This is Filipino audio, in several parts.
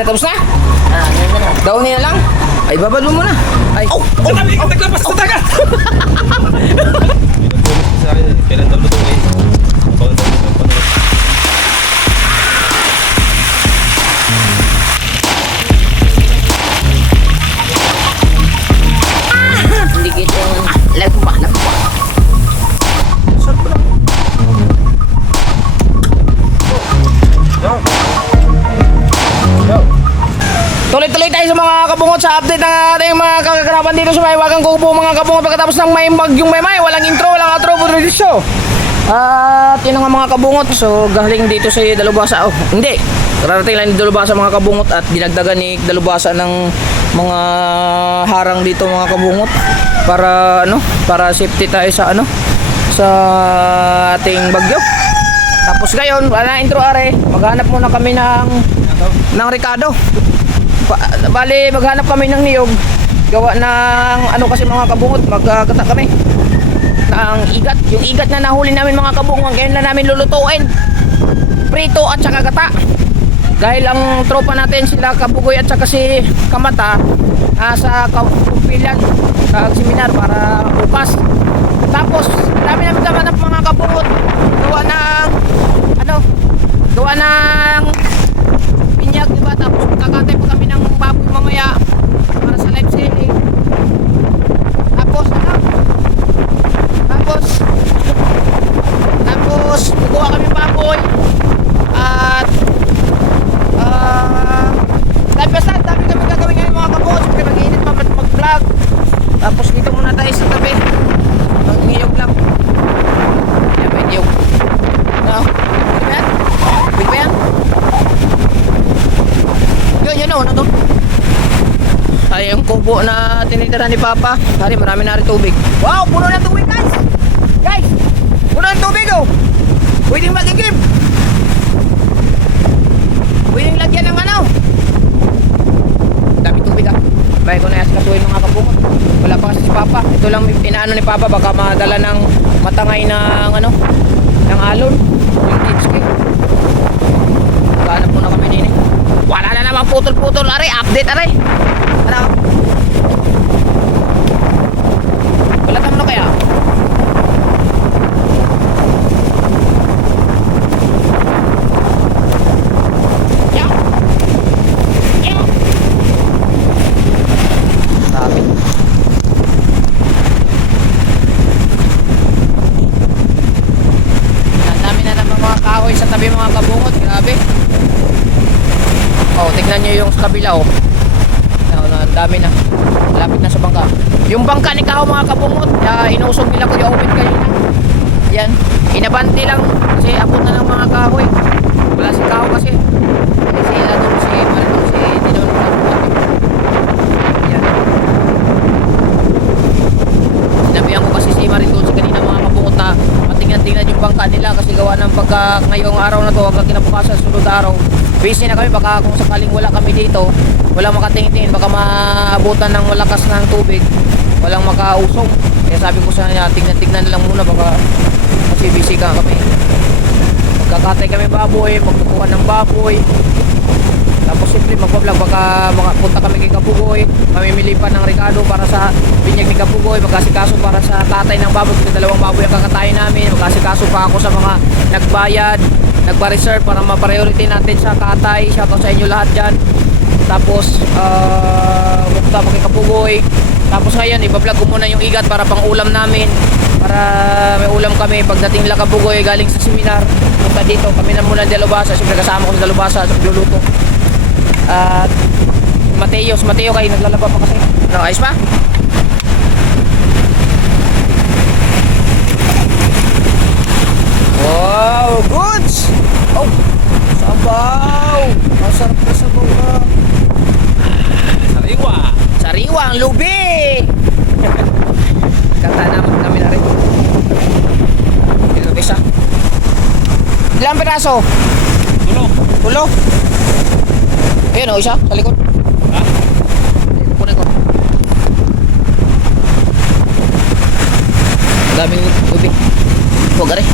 na, tapos na? Downin na lang? Ay, babad mo muna. Ay, Naglapas sa dagat! Sa akin, kailan daw lutuin? hindi kita lagpa. Tuloy-tuloy tayo sa mga kabungot sa update ng ating mga kagarapan dito sa Maywagang Kubo mga kabungot pagkatapos ng may bagyong Maymay, walang intro, walang outro, puro show. At yun ang mga kabungot, so galing dito sa Dalubhasa, hindi, kararating lang ni Dalubhasa mga kabungot at dinagdagan ni Dalubhasa ng mga harang dito mga kabungot para para safety tayo sa sa ating bagyo. Tapos ngayon, wala na intro are, maghanap muna kami ng Ricardo. Bali, maghanap kami ng niyog. Gawa ng kasi mga kabungot, magkata kami ng igat. Yung igat na nahuli namin mga kabungot, ngayon na namin lulutuin. Prito at saka gata. Dahil ang tropa natin sila Kabugoy at saka si Kamata sa kumpilan sa seminar para bukas. Tapos, dami namin kamanap mga kabungot. Gawa ng pinyag, diba? Tapos kakatay pa kami ng baboy mamaya para sa live selling. Tapos kukuha kami baboy at dami kami gagawin ngayon mga kabos. Siyempre mag-iinit pa mag-vlog. Tapos dito muna tayo sa tabi, mag-iyog lang. Yan ba yung iyog? Big ba yan? Yun, ano to? Ay, yung kubo na tinitira ni Papa. Hari, marami na rin tubig. Wow, puno ng tubig guys! Guys! Puno ng tubig oh! Pwedeng magigib! Pwedeng lagyan ng dami tubig ah. Bahay ko na yaskatuin mga kabungot. Wala pa kasi si Papa. Ito lang inaano ni Papa, baka madala ng matangay ng ng alon. Yung kids cake. Maghanap muna kami nini. Wala na naman putol-putol, are, update, are. Balatan mo na kaya? Yeah. Sabi. Dami na naman mga kahoy sa tabi mga kabungot, grabe. Oh, tignan nyo yung sa kabila oh. Ang dami na. Malapit na sa bangka. Yung bangka ni Kao mga kabungot, inusog nila ko yung open kanina. Yan. Inabanti lang kasi abot na ng mga kahoy. Wala si Kao kasi. Sila doon si Dinon. Yan. Sinabihan ko kasi si Marin doon si kanina mga kabungot na matingnan-tingnan yung bangka nila kasi gawa ng pagka ngayong araw na to, hanggang kinabukasan sunod araw. Busy na kami, baka kung sakaling wala kami dito, walang makatingin-tingin, baka maabutan ng malakas ng tubig, walang makausong. Kaya sabi ko sa kanya, tignan na lang muna, baka kasi busy ka kami. Magkakatay kami baboy, magkukuha ng baboy. Tapos simple magpa-vlog, baka punta kami kay Kabugoy, mamimili pa ng Ricardo para sa binyag ni Kabugoy, magkasikaso para sa tatay ng baboy, kasi dalawang baboy ang kakatayin namin, magkasikaso pa ako sa mga nagbayad, nagpa-reserve para ma-priority natin sa katay. Shoutout sa inyo lahat dyan. Tapos punta pa kay Kabugoy. Tapos ngayon iba-vlog ko muna yung igat para pang ulam namin, para may ulam kami pagdating nila Kabugoy galing sa seminar. Punta dito kami na muna Dalubhasa, siyempre kasama ko sa Dalubhasa sa luluto. At Mateo kayo naglalaba pa kasi. Ayos pa? Wow, goods! Oh, sabaw! Masarap na sabaw ka. Sariwa ang lubi! Kanta namin na rin. Ito isa. Ilang piraso? Tulo? Ayun o, isa sa likod. Ha? Kukunin ko. Daming lubi. Huwag rin.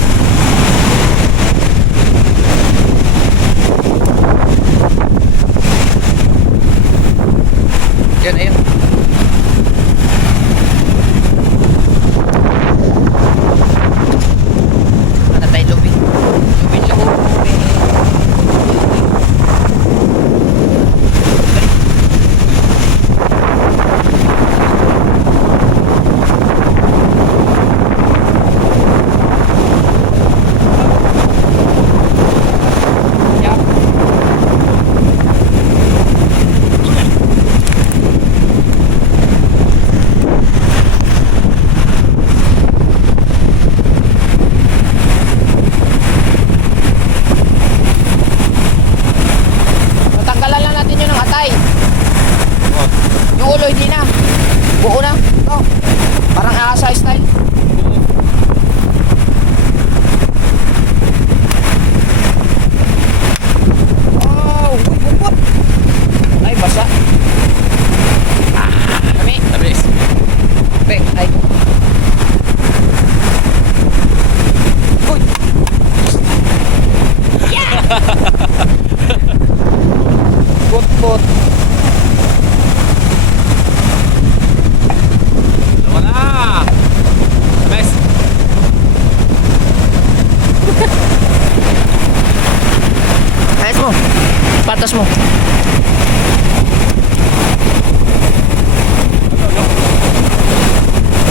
gatas mo.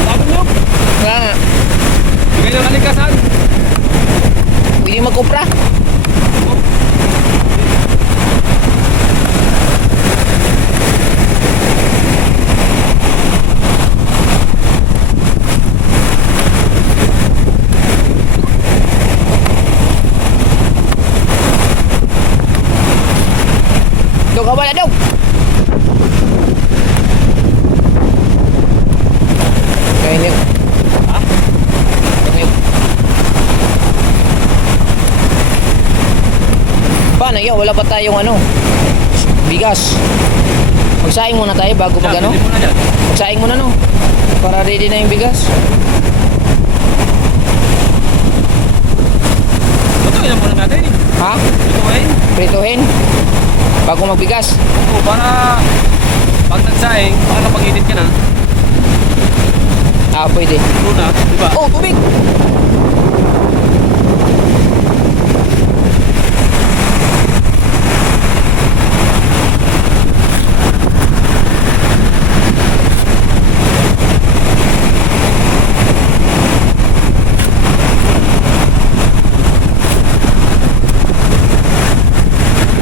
Sabi nyo, Kaya nga, bigay ng kalikasan. pwede mag-upra. Dog, awal na dog. Kaya niyo. Ha? Kaya paano yun? Wala pa tayong ano? Bigas. Magsaing muna tayo bago mag ano? Pwede mo na dyan. Magsaing muna no? Para ready na yung bigas. Lutuin lang muna natin. Ha? Lutuin. Prituhin. Bago magbigas. Oo, para pag nagsaing, baka napag-init ka na. Ah, pwede. Luna, di ba? Oh, tubig!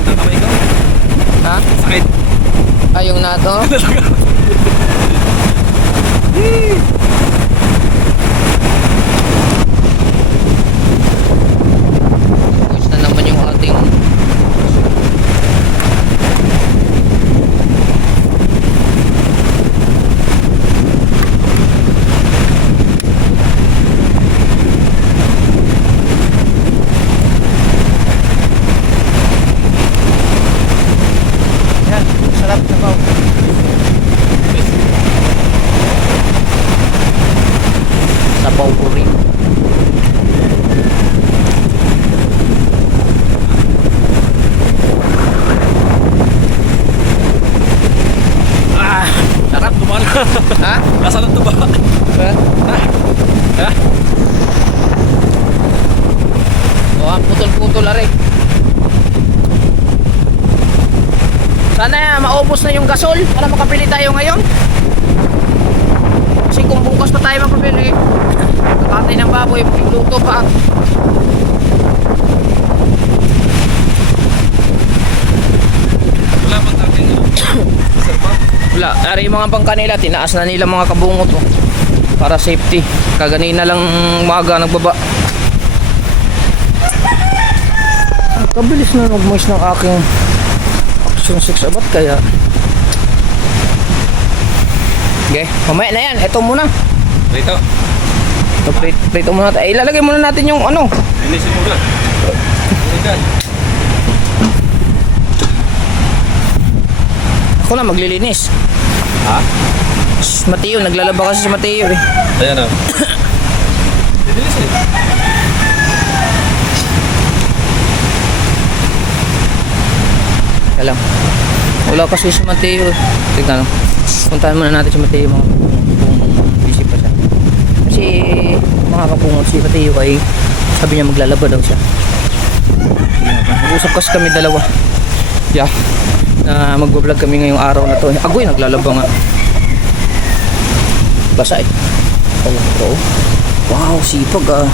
Ang kamay ko. Ha? Sakit. Ay, yung nato. Push na naman yung ating yan, sarap na ba? Sabaw ko rin. Ah, sarap, tumal. Ha? Nasa lang to ba? Ha? O, ang putol-putol are. Sana maubos na yung gasol para makapili tayo ngayon. Kasi kung bukas pa tayo makapili, kakatay ng baboy, luto pa. Wala bang ating sir pa? Wala, ari yung mga bangka nila, tinaas na nila mga kabungot oh, para safety. Kaganina lang umaga nagbaba. Ang kabilis na nag-moist ng aking Action 6 abat kaya. Okay, mamaya na yan, eto muna. Rito. Ito, prito muna tayo. Ilalagay muna natin yung ano. Inisin mo na. Inisin. Ako na maglilinis. Ha? Shh, Mateo, naglalaba kasi si Mateo eh. Ayan na. Inisin eh. Kaya lang. Wala kasi si Mateo. Tignan lang. Puntahan muna natin si Mateo mga kung busy pa siya. Kasi mga kapungot si Mateo ay sabi niya maglalaba daw siya. Nag-usap kasi kami dalawa. Yeah. Na magbablog kami ngayong araw na to. Agoy, naglalaba nga. Basa eh. Oh. Wow, sipag ah.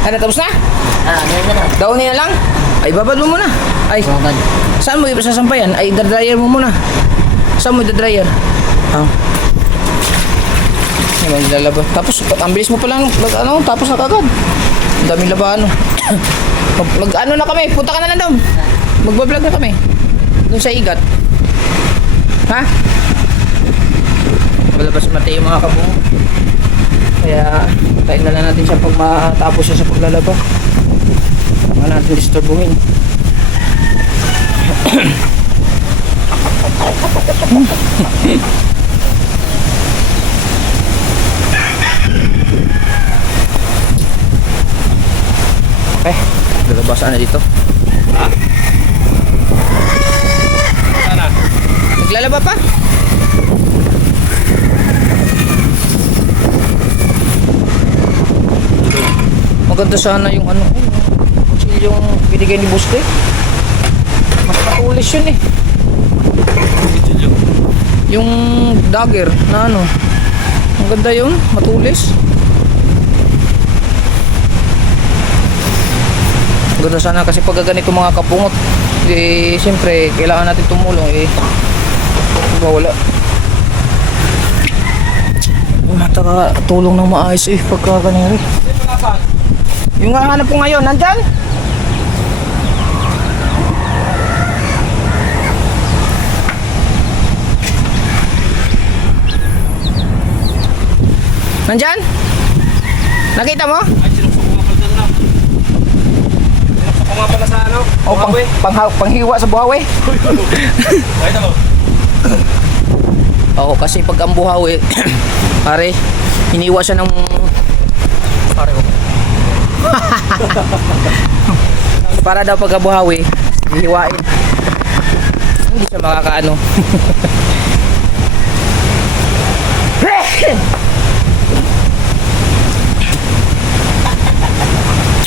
Ano, tapos na? Ngayon na. Dawnin na lang? Ay, babad mo muna. Ay, saan mo sasampayan? Ay, dryer mo muna. Saan mo dryer? Ah. Ay, maglalaba. Tapos, ang bilis mo palang, ano, tapos na kagad. Ang daming laba, ano. Ano na kami, punta ka na lang daw. Magbablog na kami. Doon sa igat. Ha? Malabas mati yung mga kabungo. Kaya, tayo na lang natin siya pag matapos siya sa paglalaba. Huwag natin disturbuhin. Okay, lalabasan na dito. Ha? Sana. Naglalaba pa? maganda sana yung ano, yung binigay ni Buste. Mas matulis yun eh. Yung dagger na ano. Ang ganda yun, matulis. Ganda sana kasi pag ganito mga kapungot, eh siyempre kailangan natin tumulong eh. Diba wala? Mataka tulong ng maayos eh pagka ganyan rin. Yung nga hanap ko ngayon, nandyan? Nandyan? Nakita mo? Ay, sinukso ko nga pala dyan na. Sinukso ko nga pala sa ano? O panghiwa sa buhawi? Ay, ito. Oo, kasi pag ang buhawi, pare, hiniwa siya ng pare ko. Para daw pag ang buhawi, hihiwain. Hindi siya makakaano.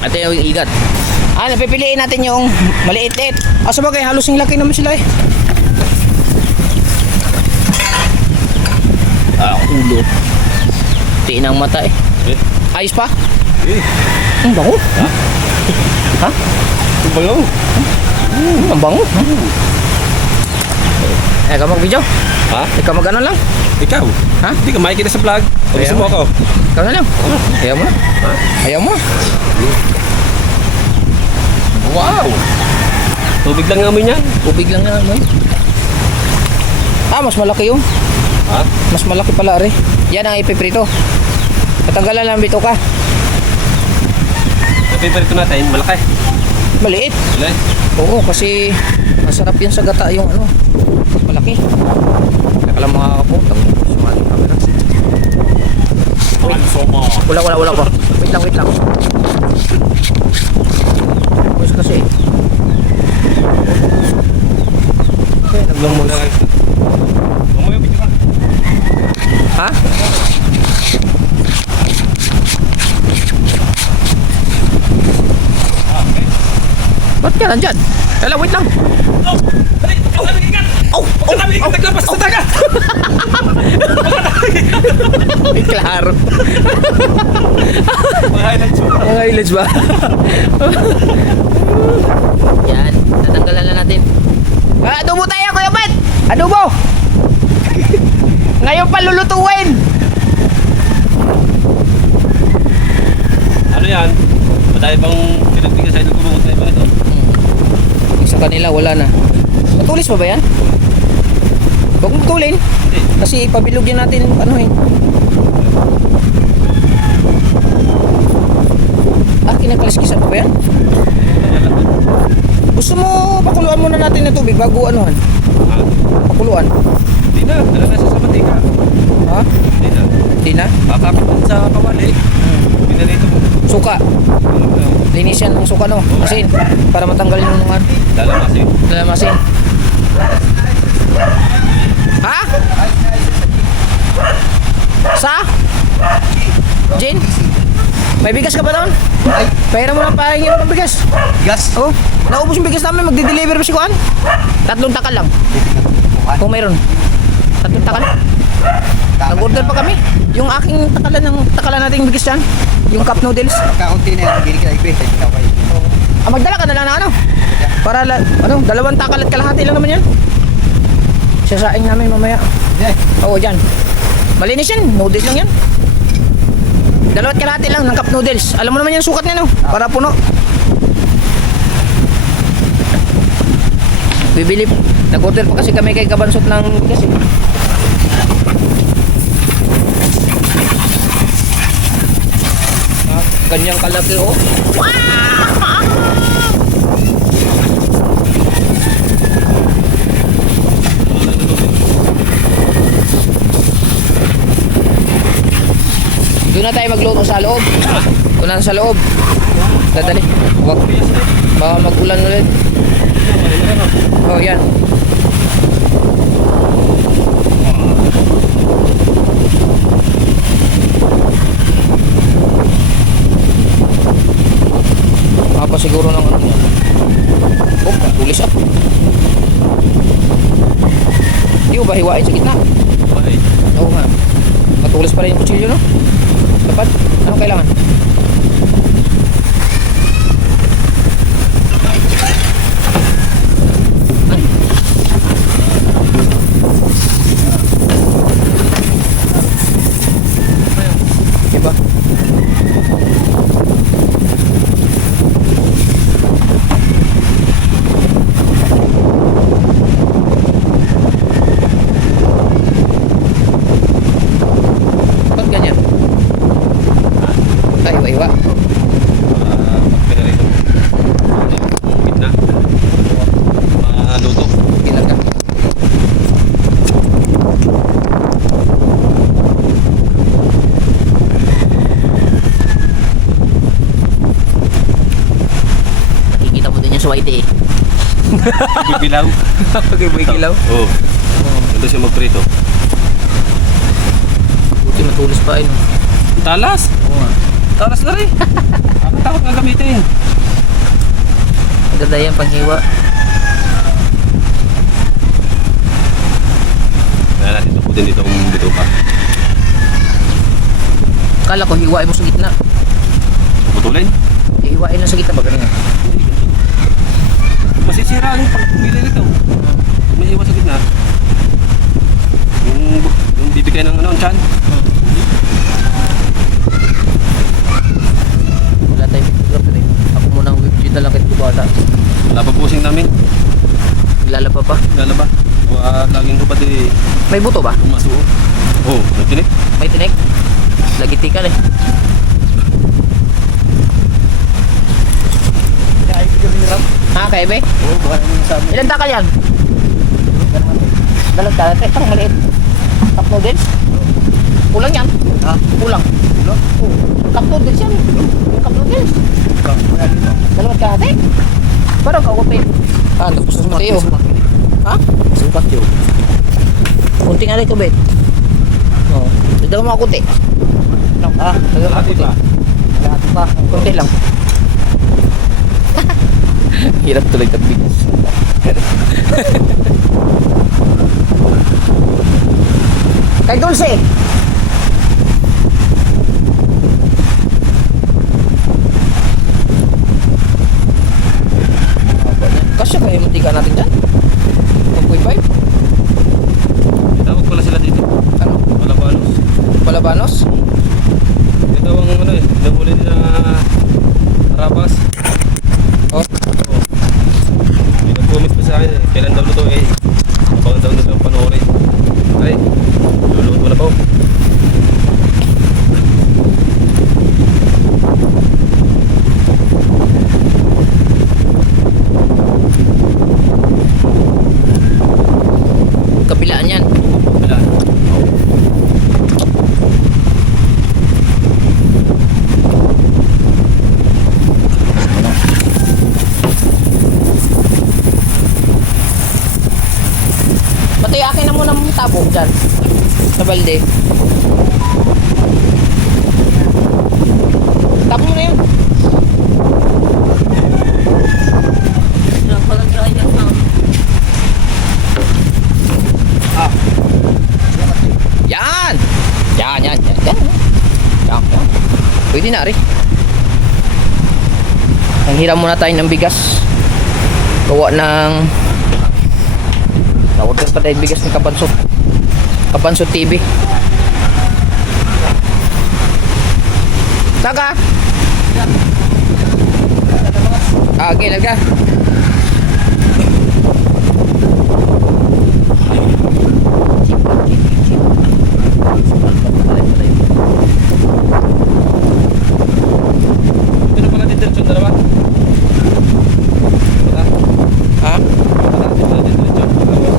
Ito yung igat. Napipiliin natin yung maliit-liit. Sabagay, halos yung laki naman sila eh. Ulo. Tiin ang mata eh. Ayos pa? Ang bango. Ha? Ang bango. Ang bango. Ikaw mag-video? Ha? Ikaw mag-ano lang? Ikaw? Ha? Hindi ka makikita sa vlog. Gusto mo ako? Ikaw na lang. Ayaw mo na. Ha? Ayaw mo. Wow! Tubig lang amoy niyan. Tubig lang na naman. Mas malaki yung. Ha? Mas malaki pala rin. Yan ang ipiprito. Patanggalan lang bito ka. Yung favorite natin, malaki. Maliit. Wala eh. Oo, kasi masarap yan sa gata yung ano. Mas malaki. Kaya lang mga kaputang. Sumaling camera. Wala pa. Wait lang. Tapos kasi. Okay, naglang mo. Umuwi, video ka. Ha? Ba't ka nandyan? Kala, wait lang. Oh! Dali! Oh! Oh! Oh! Naglapas sa taga! May klaro. Mga highlights mo. Mga highlights ba? Yan, tatanggalan na natin. Adobo tayo, Kuya Bet! Adobo! Ngayon pa lulutuin! Ano yan? Madami bang pinagbigay sa inyo kung tayo ba ito? Yung sa kanila, wala na. Matulis pa ba yan? Huwag mo putulin. Hindi. Kasi ipabilog yan natin, ano eh. Kinakaliskisan pa ba yan? Gusto mo pakuluan muna natin ng tubig bago anuhan? Ha? Pakuluan? Hindi na. Dala na sa matika. Ha? Hindi na. Hindi na? Kakapit dun sa kawali. Pinalito mo. Suka. Linisan ng suka no? Asin. Para matanggal yung mga Dala kasi. dalamasin. Ha? Sa? Jane? May bigas ka ba doon? Ay, pera mo lang pahingi mo ng bigas. Gas. Oh, naubos yung bigas namin, magde-deliver ba si Kuan? 3 takal lang. Kung mayroon. 3 takal. Nag-order pa kami. Yung aking takalan nating bigas dyan. Yung cup noodles. Kaunti na yung bili ka igbe, sa ikaw kayo. Magdala ka na lang na ano. Para, 2 takal at kalahati lang naman yan. Sasaing namin mamaya. Oo, dyan. Malinis yan, noodles lang yan. 2 kalahati lang ng cup noodles. Alam mo naman yung sukat niya no? Para puno. Bibili. Nag-order pa kasi kami kay Kabansot ng bigas eh. Ganyang kalaki oh. Doon na tayo magluto sa loob. Doon na sa loob. Dadali. Wag. Baka mag-ulan ulit. Oh, yan. Bibilaw. Okay, may kilaw. Oo. Ito siya magprito. Buti matulis pa eh, no? Talas. Oo nga. Talas na rin. Ang takot nga gamitin. Ang ganda yan, panghiwa. Kaya natin tukutin dito kung dito pa. Kala ko hiwain mo sa gitna. Putulin. Hiwain lang sa gitna ba ganyan? Masisira rin pag bilay ito. May iwas sa gitna. Yung bibigay ng ano, ang tiyan. Wala tayong photographer eh. Ako muna ang web na lang kahit bubata. Wala pa pusing namin. Lalaba pa. Lalaba. Laging hubad eh. May buto ba? Umasuo. Oo, nagtinik. May tinik? Lagitikan eh. Kaya ko yung hirap. Ha, kaya be? Oo, baka naman sa amin. Ilan takal yan? Dalag dalag eh, parang maliit. Cup noodles? Kulang yan? Ha? Kulang. Ulo? Oo. Cup noodles yan. Yung cup noodles. Wala dito. Dalawat kahati. Parang kakupin. Ah, tapos na sumayo. Ha? Sukat yun. Kunting alay ka, Bet. Oo. Dalawa mga kunti. Ah, dalawa mga Lati kunti. pa. Lati pa. Kunti lang. Hirap tuloy tagbigas. Kay Dulce. Kasya kaya yung mantika natin dyan? 1.5? Tawag pala sila dito. Ano? Malabanos. Palabanos? Ito ang ano eh. Nahuli nila Rabas. Oh. Oo. May nag-comment pa sa akin eh. Kailan daw luto eh. Abangan daw nila panoorin. Ay, luluto na po. Kabilaan yan. Wala. Pati akin na muna mong tabo dyan. Sa balde. Tabo mo na yun. Ah. Yan! Yan, yan, yan. Yan, yan. Yan. Pwede na rin. Nanghiram muna tayo ng bigas. Gawa ng... Na-order pa tayo bigas ng Kapansot. Kapansot TV. Saka? Ah, okay, laga. Ito na pala dito yung dalawa. Wala. Ha? Wala dito na dito yung dalawa.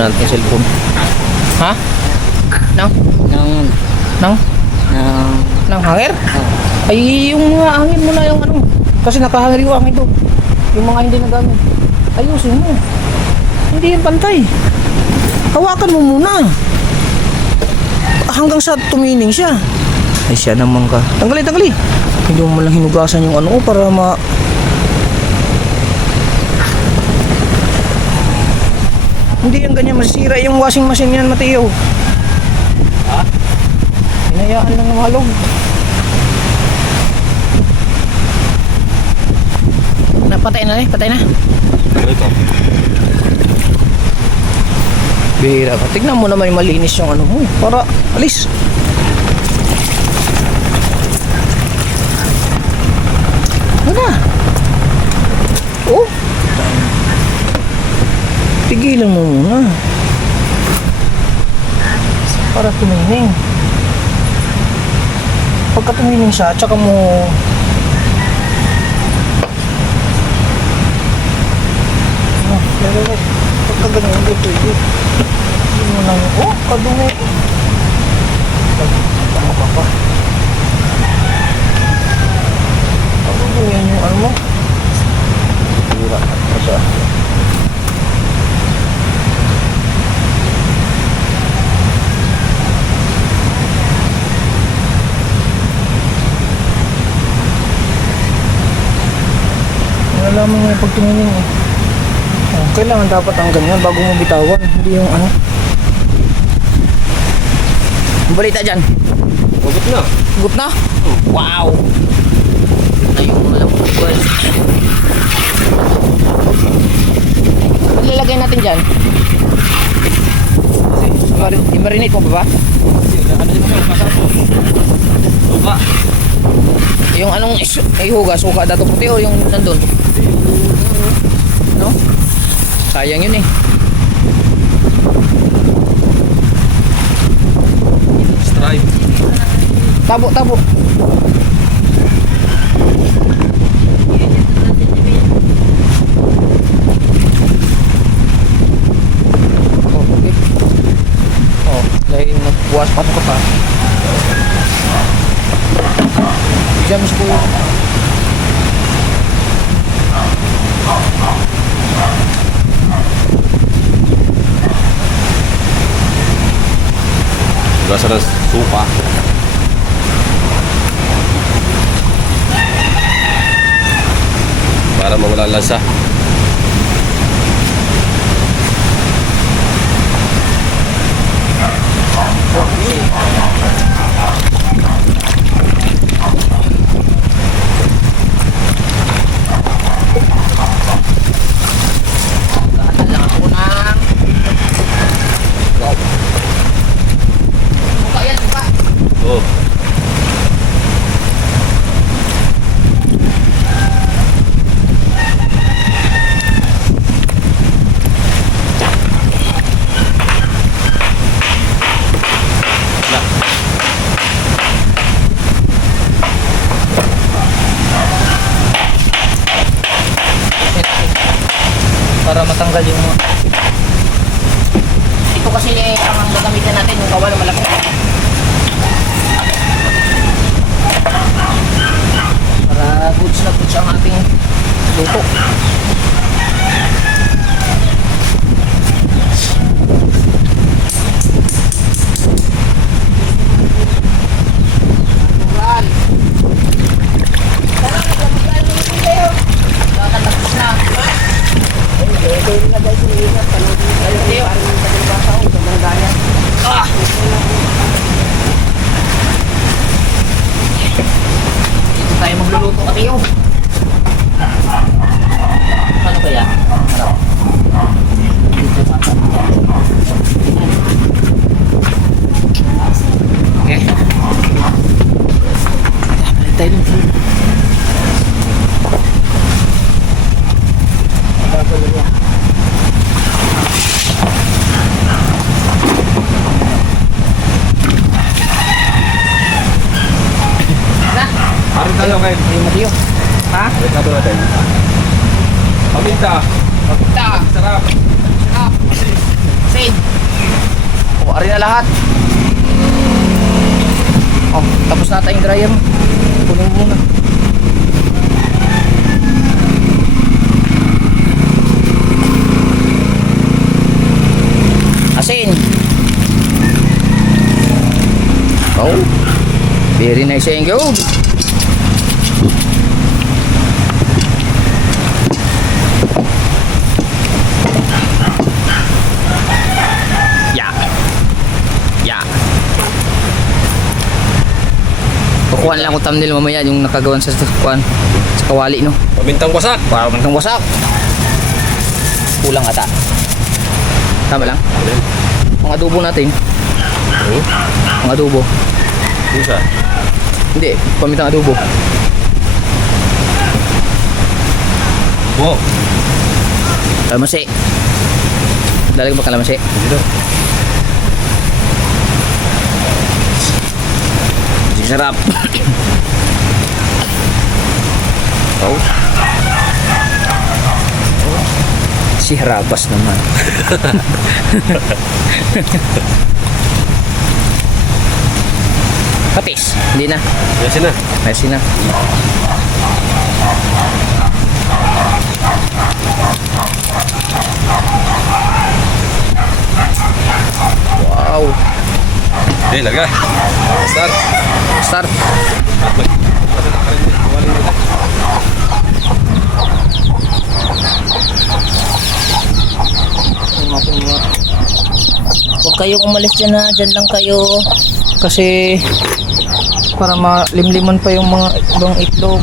natin yung cellphone. Ha? Nang? Nang Nang hanger? Ay, yung mga hangin mo na yung ano. Kasi nakahanger yung hangin doon. Yung mga hindi nagamit. Ayusin mo. Hindi yan pantay. Hawakan mo muna. Hanggang sa tumining siya. Ay siya naman ka. Tanggalin. Hindi mo lang hinugasan yung ano para ma... Hindi yan ganyan masisira yung washing machine yan, Mateo. Ha? Hinayaan lang ng halog. Patay na eh, patay na. Ano ito? Bihira ka. Tignan mo naman yung malinis yung ano mo. Para alis. Ano na? Oh. Pigilan mo muna. Para tumining. Pagka tumining siya, tsaka mo... Pero pagka ganyan, hindi pwede. Hindi mo lang, oh, kadumi. Tama ka pa. Ako ganyan yung ano mo. Pura ka siya. Nalaman mo yung pagtingin eh. Oh, kailangan dapat ang ganyan bago mo bitawan, hindi yung ano. Ang balita dyan. Hugot na. Hugot na? Wow! Na yung alam ko ba? Ano lalagay natin dyan? I-marinate mo ba ba? Ano yung mga kasama? Suka. Yung anong ihuga, suka dato puti o yung nandun? No? Sayang yun eh. Stripe. Tabo. Oh, okay. Oh, dahil nagbuwas pa ka pa. James po yun. Gasa ng suka. Para mawala ang lasa. Lang ako ng... Wow. Suka yan, suka. Oh. Para matanggal yung mga... Ito kasi ang gagamitan natin, yung kawal malaki. Para goods na goods ang ating luto. Natural. Tapos na. Ah! Dito tayo magluluto ka tayo. Ano kaya? Harap. Okay. Balik tayo dun. Parang tayo kayo. Ayun, Mateo. Ha? Balik na natin. Paminta. Pagta. Sarap. Sarap. Save. O, ari na lahat. Oh, tapos na tayong dryer mo. Kunin mo muna. Asin. Oh. Very nice saying go. Kukuha lang ko thumbnail mamaya yung nakagawan sa kuan sa kawali no. Pamintang wasak. Wow, mantang wasak. Kulang ata. Tama lang. Ang adobo natin. Oo. Ang adobo. Isa. Hindi, pamintang adobo. Wow. Kalamansi. Lalagyan mo kalamansi. Dito. Sige, sarap. Oh. Si Harabas naman. Patis. Hindi na. Yasin na. Ayos na. Wow. Okay, laga. Start. Start. At mag... Waling nila. Huwag kayong umalis dyan ha. Dyan lang kayo. Kasi para malimliman pa yung mga ibang itlog.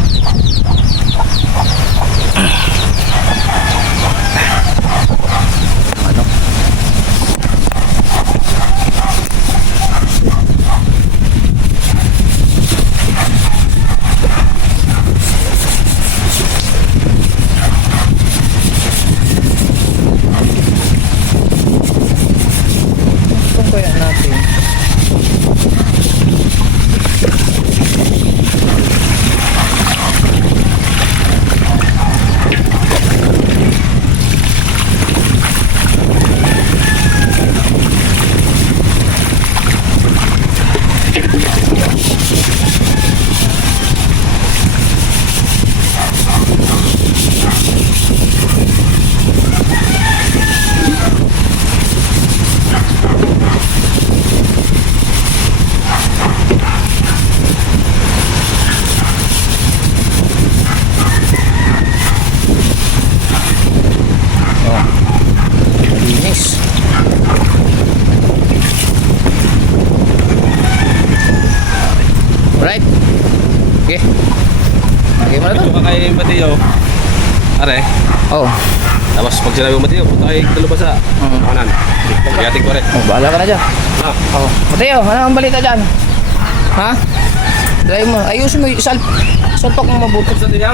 Ano? Ito kaya natin. Linis. Alright. Okay. Okay mo na to? Ito ka kay Mateo. Are. Oh. Tapos pag sinabi mo Mateo, punta kay Talubasa. Kanan. Pagyating ko rin. Oh, bahala ka na dyan. Ah. Oh. Mateo, ano ang balita dyan? Ha? Drive mo. Ayusin mo. Salpak mo mabuti. Sa niya.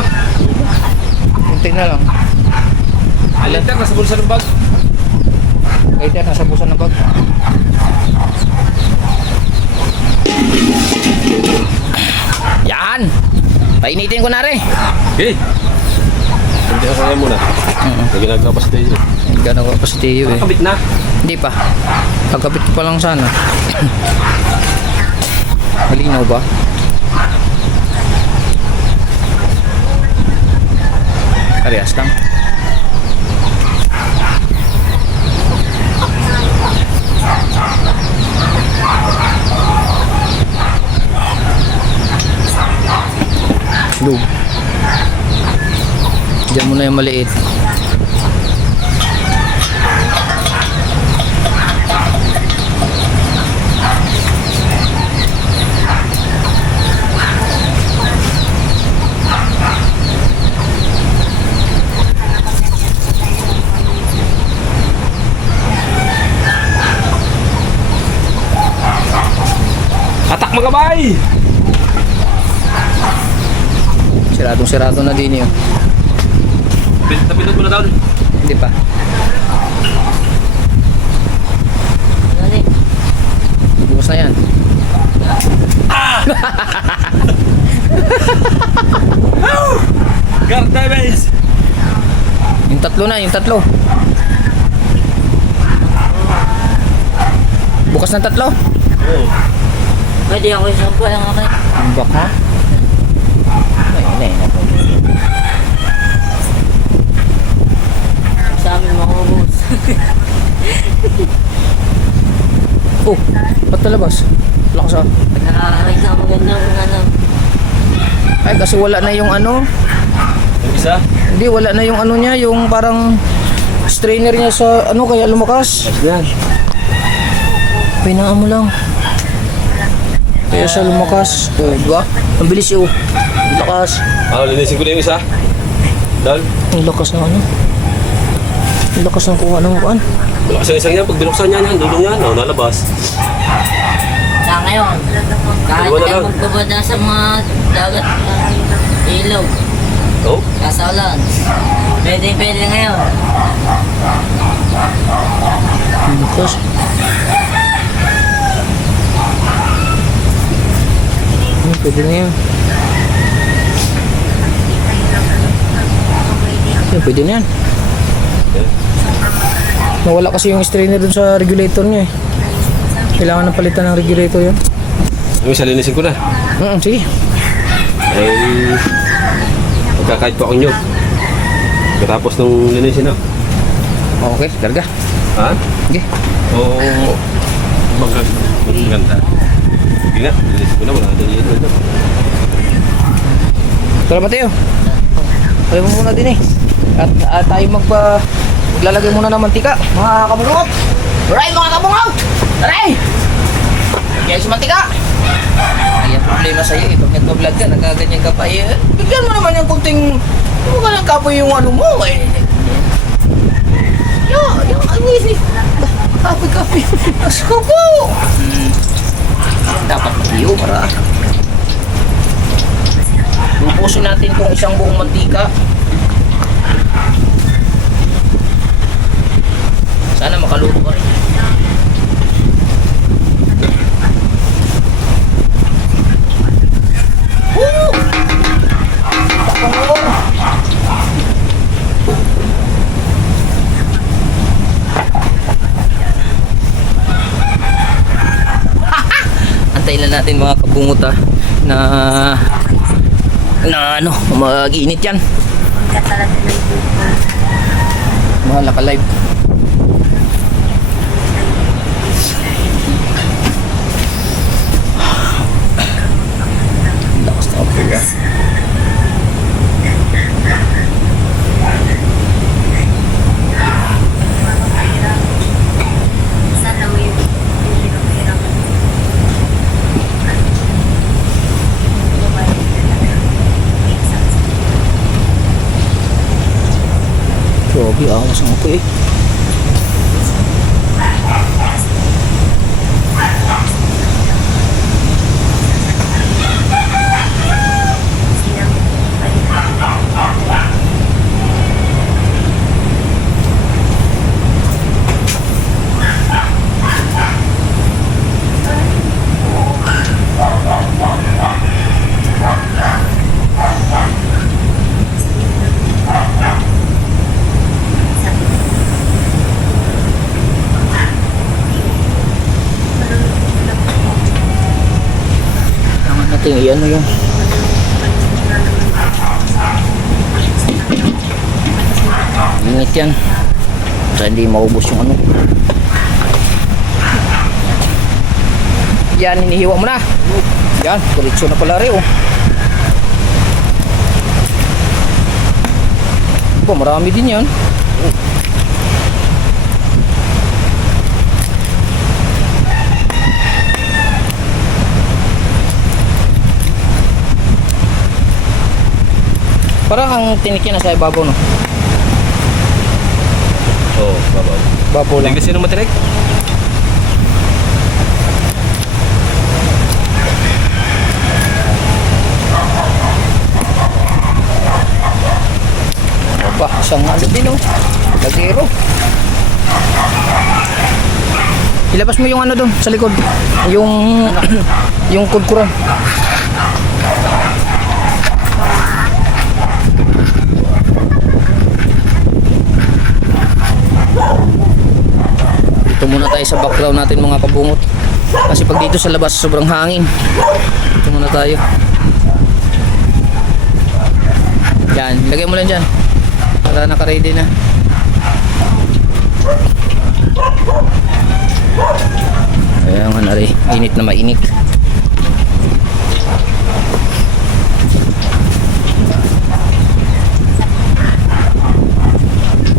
Kunti na lang. Alinter, nasa bulsa ng bag. Kahit yan, nasa busan ng bag. Yan! Painitin ko na rin. Okay. Hindi ka kaya muna. Hindi ginagawa pa sa tayo. Hindi ka nakuha pa si Teo eh. Kabit na. Hindi pa. Pagkapit ko pa lang sana. Malinaw ba? Parehas lang. Lube. Diyan mo na yung maliit. Atak magabay! Siradong-sirado na din yun. Pinot mo na down. Hindi pa. Bukas na yan. Garda base! Yung tatlo na, yung tatlo. Bukas ng tatlo. Oo. Pwede ako isang po yung akin. Bak ha? Ay. Sa amin makubos. Oh, ba't talabas? Lakas ah. Nakakakita ako magandang ano. Ay, kasi wala na yung ano. Yung isa? Hindi, wala na yung ano niya, yung parang strainer niya sa ano, kaya lumakas. Yan. Pinaan mo lang. Kaya siya lumakas. Oh, diba? Ang bilis oh. Ang lakas. Ano, linisin ko na yung isa. Dal. Ang lakas ng ano. Ang lakas ng kuha ng kuhan. Malakas yung isang yan. Pag binuksan niya yan, dulong yan. Oh, nalabas. Sa ngayon, kahit Dalawa na tayo lang. magbabada sa mga dagat, ilaw, Oh? kasalan, pwede ngayon. Ang lakas. Pwede na yan. Yan, pwede na yan. Nawala kasi yung strainer dun sa regulator niya eh. Kailangan ng palitan ng regulator yun. Yung isa linisin ko na. Sige. Ay, magkakahit pa ako nyo. Katapos nung linisin na. Okay, karga. Ha? Sige. Oo. Maganda. Sige nga, linisin ko na. Wala ka dyan. Tara Mateo. Kaya mo muna din eh. At tayo maglalagay muna ng mantika. Mga kabungot. Alright mga kabungot. Aray! Kaya si mantika. Ay, ang problema sa'yo eh. Pag nagpa-vlog ka, nagaganyan ka pa eh. Bigyan mo naman yung kunting... Ano ka lang kapoy yung ano mo eh. Yung ano eh. Kapoy. Asko po. Dapat mag-iyo para... Lubusin natin itong isang buong mantika. Sana makaluto ka rin. Woo! Takong. Antayin lang natin mga kabungot na ano, mag-iinit yan. Mahal ka live. Lakas na ako ya. Grabe, awas ang ako eh. Natin iyan mo yung init yan para hindi maubos yung ano yan, hinihiwa mo na yan, diretso na pala rin oh, marami din yan parang ang tinik yan nasa ibabaw no? Oo, babaw. Babaw lang. Hindi kasi nung matirik. Opa, isang ano din oh. Lagero. Ilabas mo yung ano doon sa likod. Yung yung kudkuran. Dito muna tayo sa background natin mga kabungot. Kasi pag dito sa labas sobrang hangin. Dito muna tayo. Yan, lagay mo lang dyan. Para naka-ready na. Ayan nga na rin. Init na mainit.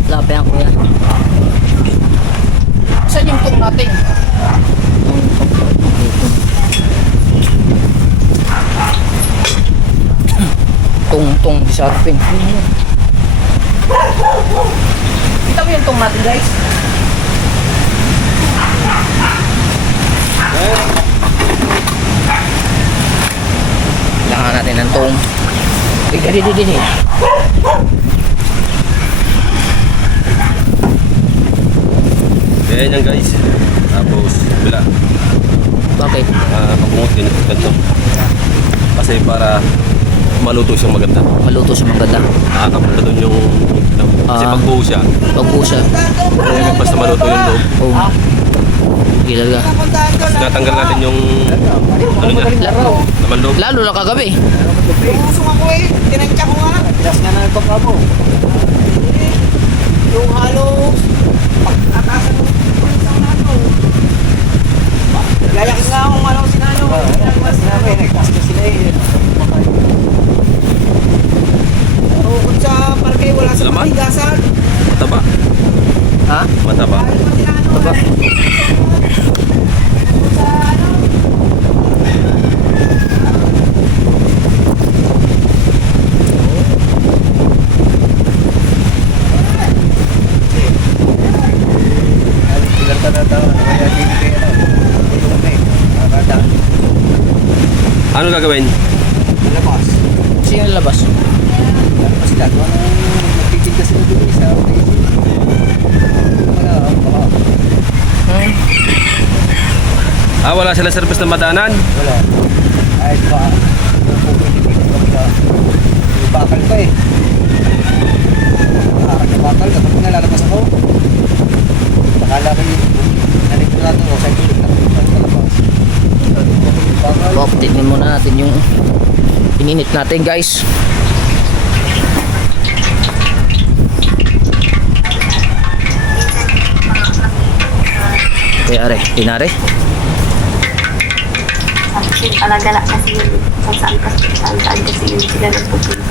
Lapi ang kuya. Saan yung tong natin? tong disarpin. Kita mo yung tong natin guys. Kailangan natin ng tong. Di. Kaya yan guys. Tapos, wala. Bakit? Papungot din ito ganito. Kasi para maluto siyang maganda. Maluto siya maganda. Nakakapunta doon yung kasi Ah. pagbuo siya. Pag siya. Kaya basta maluto yung loob. Oh. Gilaga. Natanggal natin yung ano niya. Naman loob. Lalo na kagabi. Pusong ako eh. Tinantya ko nga. Tilas nga na ito mo. Yung halos pag-atasan mo isang ano. Gayakin nga akong ano sinano. Sinabi, nagtasto sila eh. Kung sa parke wala sa Laman? paghigasan. Mataba. Ha? Mataba. Dahil pa sila ano. Aba. Sa ano. Ano gagawin? Labas. Sino labas? Labas lang. Nagtitinda sila doon sa Wala sila service na madanan. wala. Kahit pa, bakal pa eh. Nakakarag na bakal, kapag nalalabas ako, nakala ko yung nalitrado ko sa ilog na labas. Bakal, Oh, tingnan muna natin yung ininit natin guys. Okay, are, tinare. Kasi alagala kasi yun kung saan kasi yun sila nagpupunta.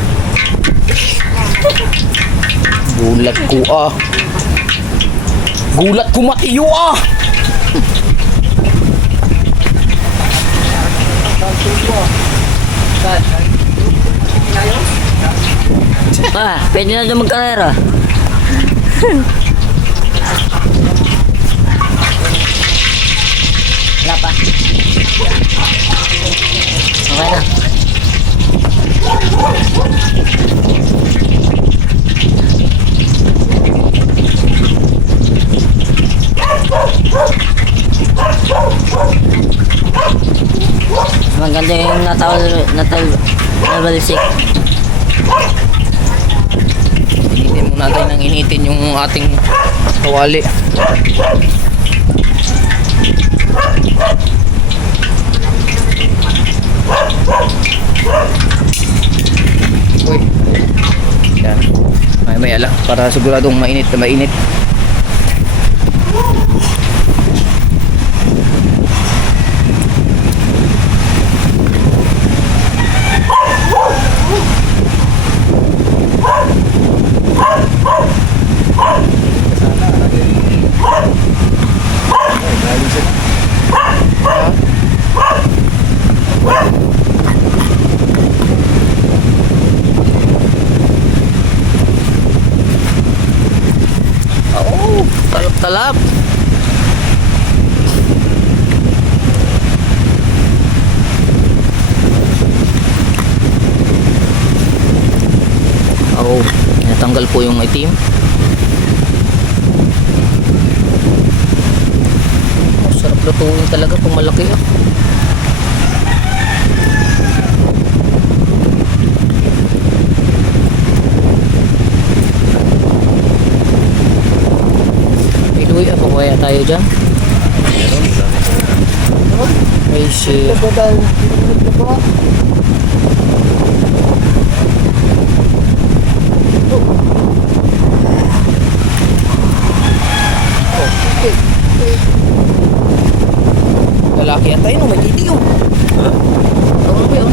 Gulat ko ah. Gulat ko matiyo ah. Pa, pwede na doon magkarera. Wala pa. Okay na. Maganda yung natal level 6. Initin muna natin ng initin yung ating kawali. Uy. Yan. Maya lang para siguradong mainit na mainit. Oh, talap-talap. Oh, natanggal po yung itim. Oh, sarap lutuin talaga kung malaki ah. Iluwi ako kaya tayo dyan. May shit. Lalaki yan tayo no, may titi oh. Ha? Ano ba yun?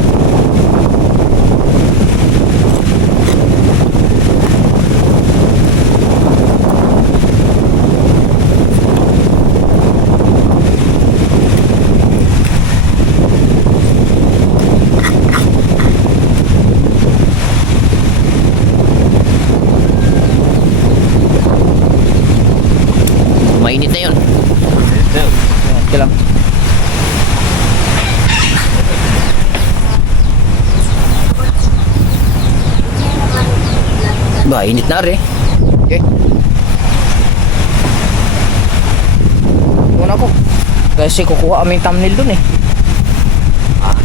ka lang. Ba, init na rin. Okay. Una ko. Kasi kukuha kami thumbnail dun eh.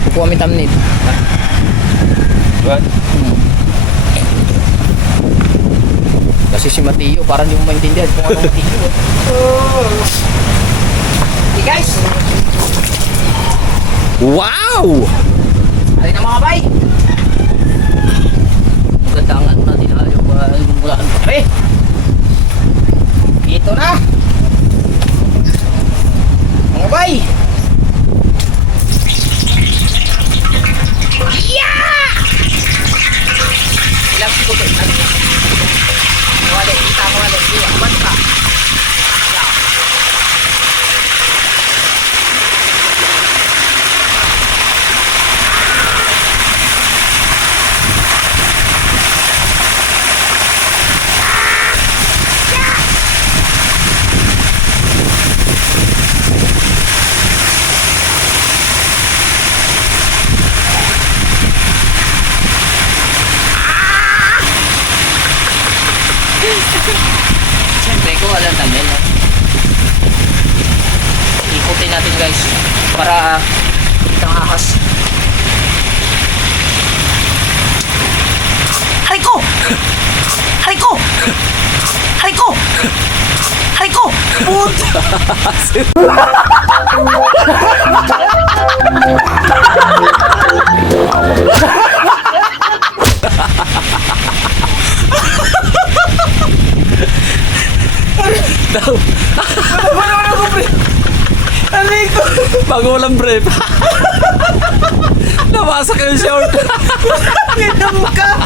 Kukuha kami thumbnail. What? Kasi si Mateo, parang hindi mo maintindihan kung anong Mateo. Hey guys! Wow! Ay na mga bay! Magandang ano natin na yung mulaan pa kami. Ito na! Mga bay! Yeah! Ilang segundo? Wala, kita mo wala. Hindi, aman ka. Yeah. Siyempre ko walang thumbnail. Ikutin natin guys para kitang ahas. Hari ko! Hari ko! Hari ko! Hari ko! Puta! Bago walang brief. Nawasak yung short. Pinam ka!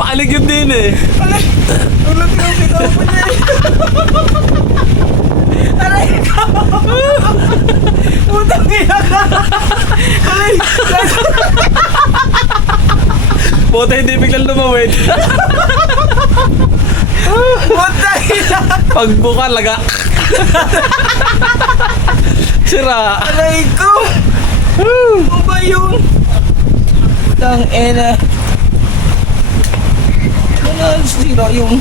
Paalig yun din eh. Ulat yung bitaw mo niya. Aray ka! Utang ina ka! Aray! Buta hindi biglang lumawid. Utang ina! Pagbuka laga. Sira. Aray ko! Ano ba yun? Utang ina! Ano sira yung...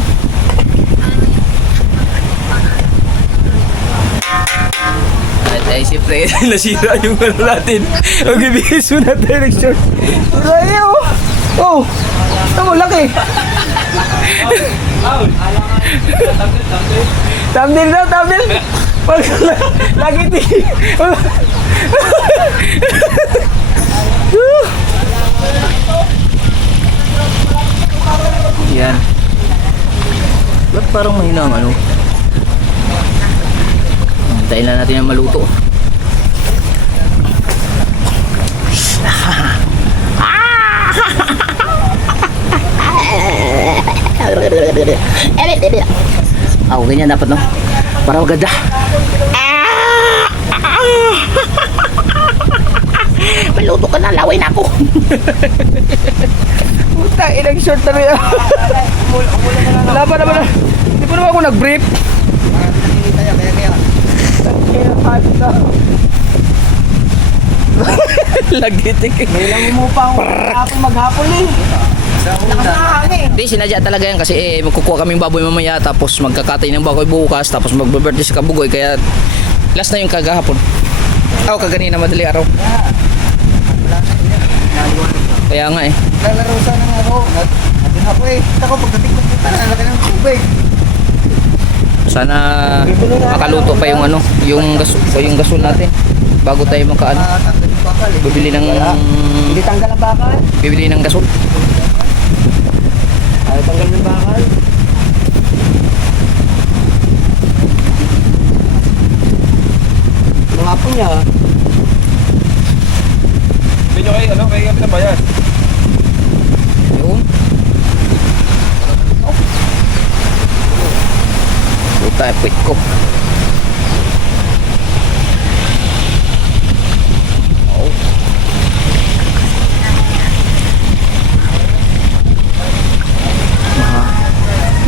Ay, siyempre. Nasira yung ano natin. Mag-ibigis mo na direction. Aray oh! Oh! Ito laki! Thumbnail daw, thumbnail! Pag lagi Yan. Ba't parang mahina ang ano? Hintayin lang natin yung maluto. Ganyan dapat no? Para maganda. Maluto ka na, laway na ako. Puta, ilang short na rin. Wala pa naman. Hindi pa naman ako nag-brief. Lagitik eh. May lang mo pa akong maghapon eh. Hindi, sinadya talaga yan kasi magkukuha kaming baboy mamaya tapos magkakatay ng baboy bukas tapos magbe-birthday si Kabugoy kaya last na yung kagahapon. Kaganina madali araw. Kaya nga eh. Lalaro sana nga ako. Nandun ako eh. Ako pagdating ko puta na laki ng tubig. Sana makaluto pa yung ano, yung gasol natin bago tayo makaano. Bibili ng Hindi tanggal ang bakal. bibili ng gasol. Ay, tanggal ng bakal. Mga po niya. Hindi nyo kayo, ano? Kayo kami na bayan. Yun. Puta, puwit ko. Oh.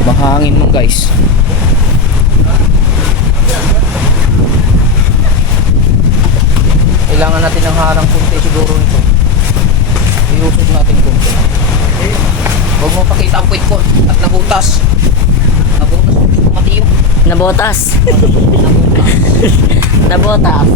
Mahangin mo guys. Kailangan natin ng harang kunti siguro nito. Iusog natin kunti. Huwag mo pakita ang puwit ko at nabutas. Nabutas ang puwit ko, Matiyo. Nabotas. Nabotas.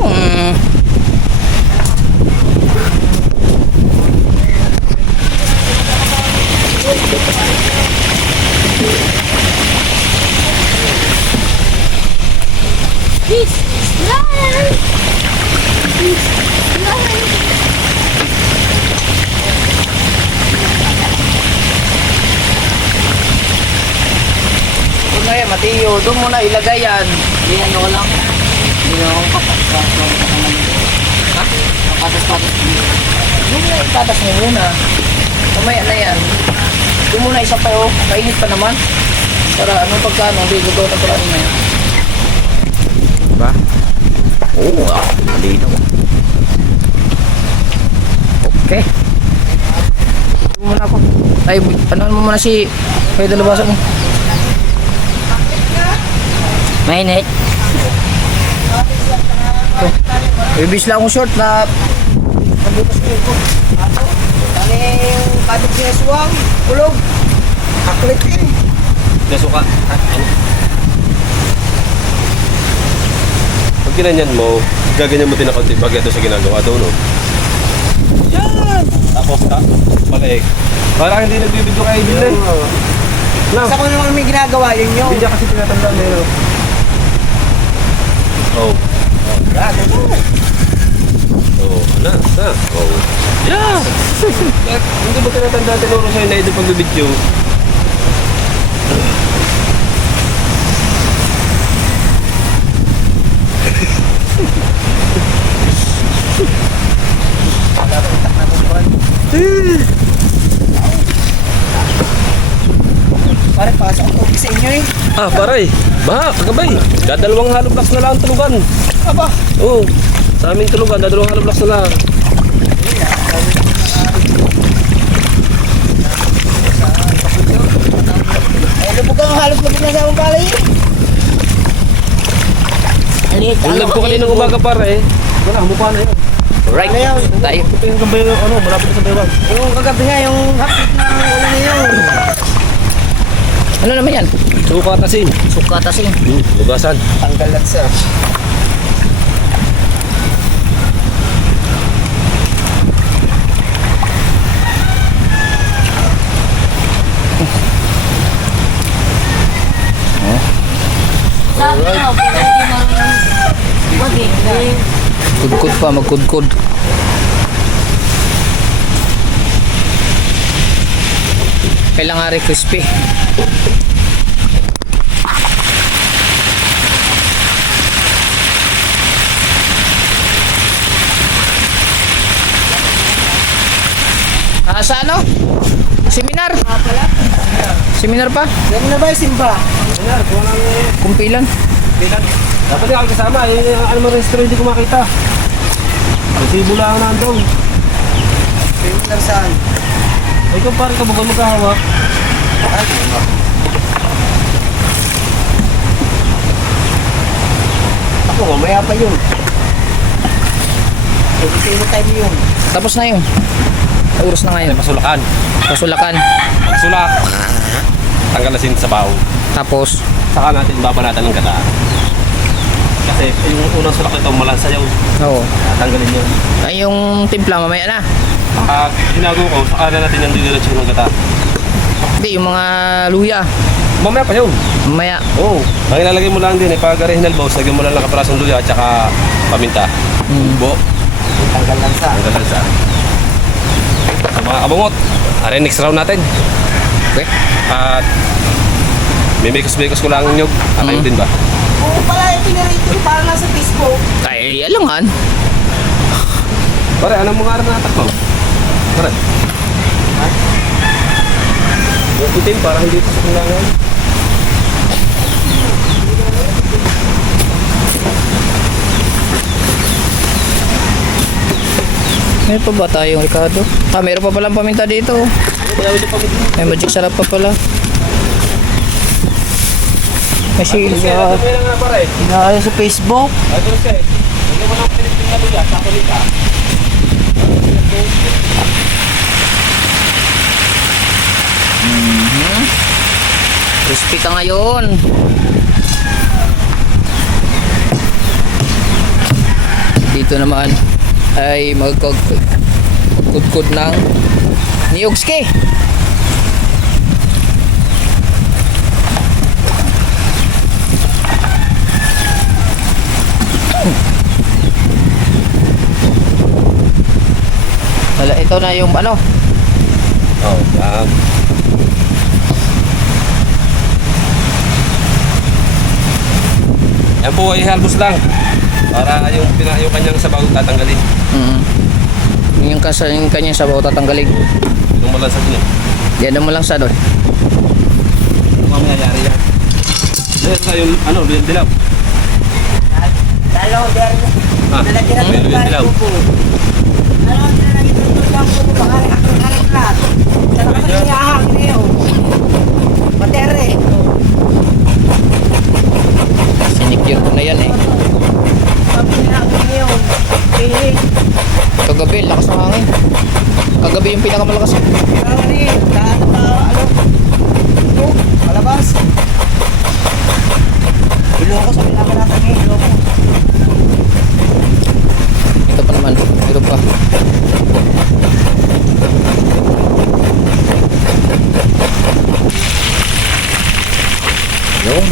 Hmm. Doon na yan, Matiyo. Doon mo na ilagay yan. Hindi ano ko lang. Hindi ako kapatas-patas. Ha? Kapatas-patas. Doon mo na itatas mo muna. Mamaya na yan. Doon muna isa pa oh. Kainit pa naman. Para ano pagkano, hindi gugaw na pala na yan. Diba? Oo, malinaw. Okay. Doon muna ako. Ay, ano mo muna si... Kaya dalabasan mo. Mainit. Ibis lang akong short na... Nabutas ko yun ko. Ano yung katot sinasuwang? Kulog. Akulit yun. Nasuka. Ano? Pag ginanyan mo, gaganyan mo din ang konti pag ito sa ginagawa daw, no? Yan! Tapos balik. Parang hindi nagbibidyo kayo din eh. Lang. Sa kung naman may ginagawa, yun yun. Hindi niya kasi tinatandaan na yun. Oh. Oh, na. Oh. Yeah! Hindi ba tinatandaan tinuro sa'yo na ito pagbibidyo? Pare, pasok ang tubig sa inyo eh. Ah, paray. Baha, kagabay. Dadalawang hollow blocks na lang ang tulugan. Aba, Oo. Sa aming tulugan, dadalawang hollow blocks na lang. ay lubog ang halos lubog na sa among palay. Alit. Bulag ko kaninang umaga pare. Wala, mukha na yun. Right. Tayo. Ito yung gambay, ano, malapit na sa baywang. Yung kagabi nga, yung hapit na ulan na yun. Ano naman yan? Sukatasin. Sukatasin. Lugasan. Tanggal lang sir. Sabi mo, pinagdi mo magiging. Kudkod pa, magkudkod. Kailangan rin crispy. Sa ano? Seminar? Seminar pa? Yan na ba yung simba? Kumpilan? Dapat yung kasama, ano mo restaurant hindi ko makita. Resibo lang nandun. Payment lang saan? Ikaw pare ka bago magkahawak. Ako, mamaya pa yun. Pwede time yun. Tapos na yun. Oras na ngayon. Pasulakan. Pasulakan. Pagsulak. Tanggal asin sa baw. Tapos, Saka natin babalatan ng gata. Kasi yung unang sulak nito malansayaw. oo. Tanggalin yun. Ay, yung timpla mamaya na. Pag hinago ko, saka na natin yung didiretso ng gata. Hindi, yung mga luya. Mamaya pa yun. Mamaya. Oo. Ang ilalagay mo lang din, pag original boss, lagyan mo lang ng kaprasong luya at saka paminta. Bo. Tanggal lang sa. Ang galansa. Sa mga kabungot, are next round natin. Okay. At mimikos-mikos ko lang yung nyug. Kayo din ba? Oo pala yung pinarito para nasa Facebook. Ay, alangan. Pare, anong mga araw na takbo? Pare. Ha? Yung itim, parang hindi ito sa kailangan. May pa ba tayong Ricardo? Ah, meron pa palang paminta dito. May magic sarap pa pala. May sili. Ano nga pare? Inaaya sa Facebook. Ito siya eh. Hindi mo nang pinipin na luya, kakulit ka. Crispy ka ngayon. Dito naman ay magkudkod ng niyogski. Wala, ito na yung ano. Oh, yan. Yan po ay halbos lang. Para yung kanyang sabaw tatanggalin. Yung kanyang sabaw tatanggalin. Yung malansag niya. Yan mo lang sa doon. Ano nga mayayari yan? Ito sa yung ano, yung dilaw. Dalaw, der. Ah, may yung dilaw. Ano, nalagay ito lang po. Bakarik lahat. Sana kasi niyahang niyo. Matere. Sinikir ko na yan eh. Sabi niyahang niyo. Kagabi, lakas ng hangin. Kagabi yung pinakamalakas. Ano ni? Daan pa, ano? Ito, palabas. Iloko sa pinakalatan niya. Iloko. Ito pa naman. Ito pa. Yun.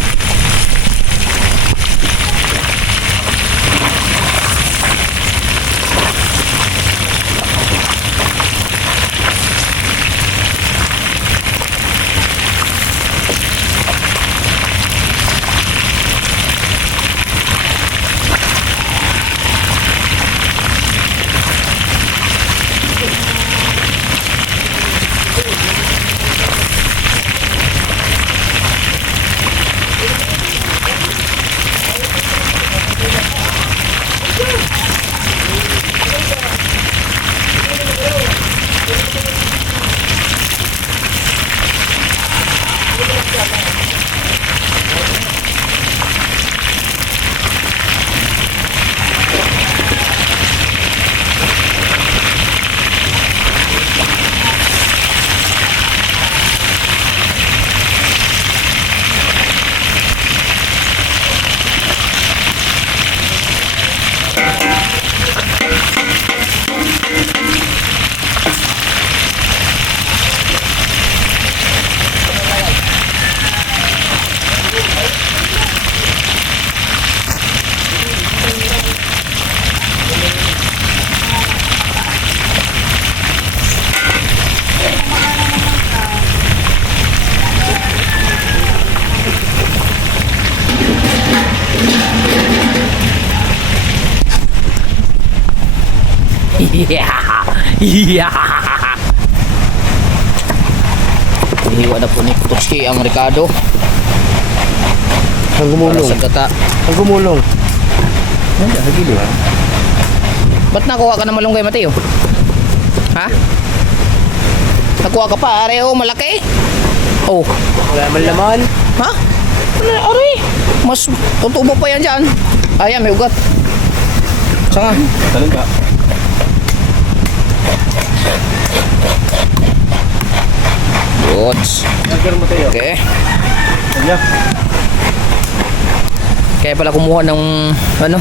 Hiwa na po ni Putski ang Ricardo. Ang Para sa gata. Ang gumulong. Ano, hagilo. Ba't nakuha ka ng malunggay, Mateo? Ha? Nakuha ka pa, are, oh, malaki. Oh. Wala man laman. Ha? Ano, are? Mas tutubo pa yan dyan. Ayan, may ugat. Sanga. Talin ka. Goods. Nagkaroon mo tayo. Okay. Kanya. Kaya pala kumuha ng ano,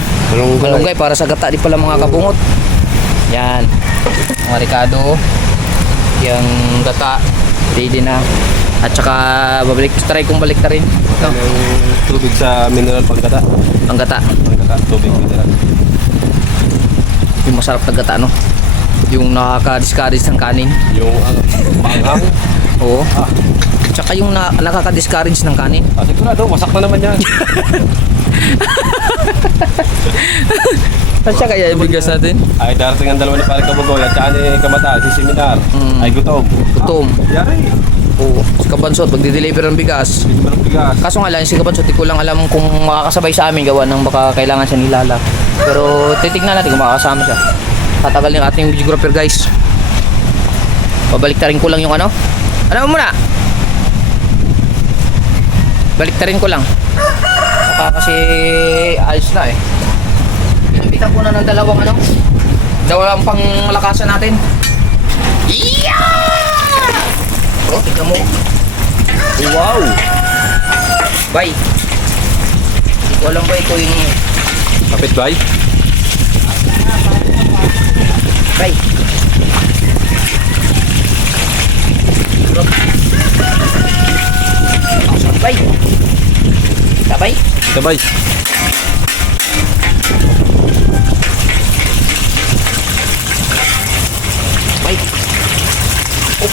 malunggay para sa gata di pala mga kabungot. Yan. Mga Ricardo. Yung gata ready na. At saka try kong balik rin. Ito. Yung tubig sa mineral panggata. Ang gata. Panggata, tubig mineral. Yung masarap na gata, no? Yung nakaka-discourage ng kanin. Yung panghang. Oo. Tsaka yung nakaka-discourage ng kanin. Sigurado, wasak na naman yan. Saan siya kaya yung bigas natin? Ay, darating ang dalawa ni Pare Kabugoy at saka ni Kamata, si Seminar. Ay, gutom. Gutom. Yari. Oo. Si Kabansot, magdi-deliver ng bigas. Hindi mo ng bigas. Kaso nga lang, si Kabansot, di ko lang alam kung makakasabay sa amin gawa ng baka kailangan siya nilala. Pero titignan natin kung makakasama siya. Tatagal yung ating videographer guys. Pabaliktarin ko lang yung ano. Ano muna? Baliktarin ko lang. Baka kasi ayos na eh. Pinapitan ko na ng dalawang ano. Dalawang pang malakasan natin. Yeah! Oh, tignan mo. Wow! Bay. Hindi ko alam ba ito yung... Kapit bay? Bay. Bay. Sabay. Sabay. Bay. Oh.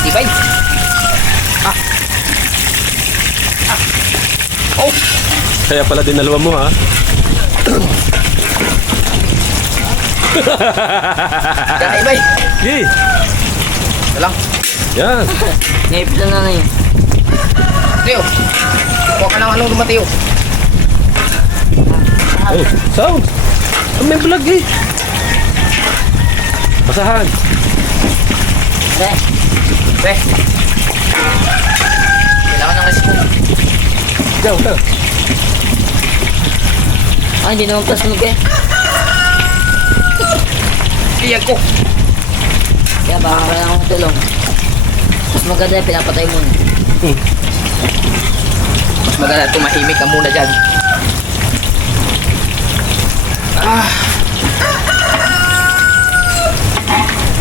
Hindi bay. Ah. Ah. Oh. Kaya pala dinalawa mo ha? Dahil bay. Yee! Ito lang. Yan! Ngayon lang na ngayon. Teo. Kuha ka ng anong lumatiyo. Oh, sound! May vlog eh! Basahan! Pre, Pre. Kailangan ng respo. Ikaw, ikaw! hindi naman plasmig eh. Iyag ko. Kaya baka kailangan kong tulong. Mas maganda yung pinapatay mo. Mas maganda tumahimik ka muna dyan. Ah.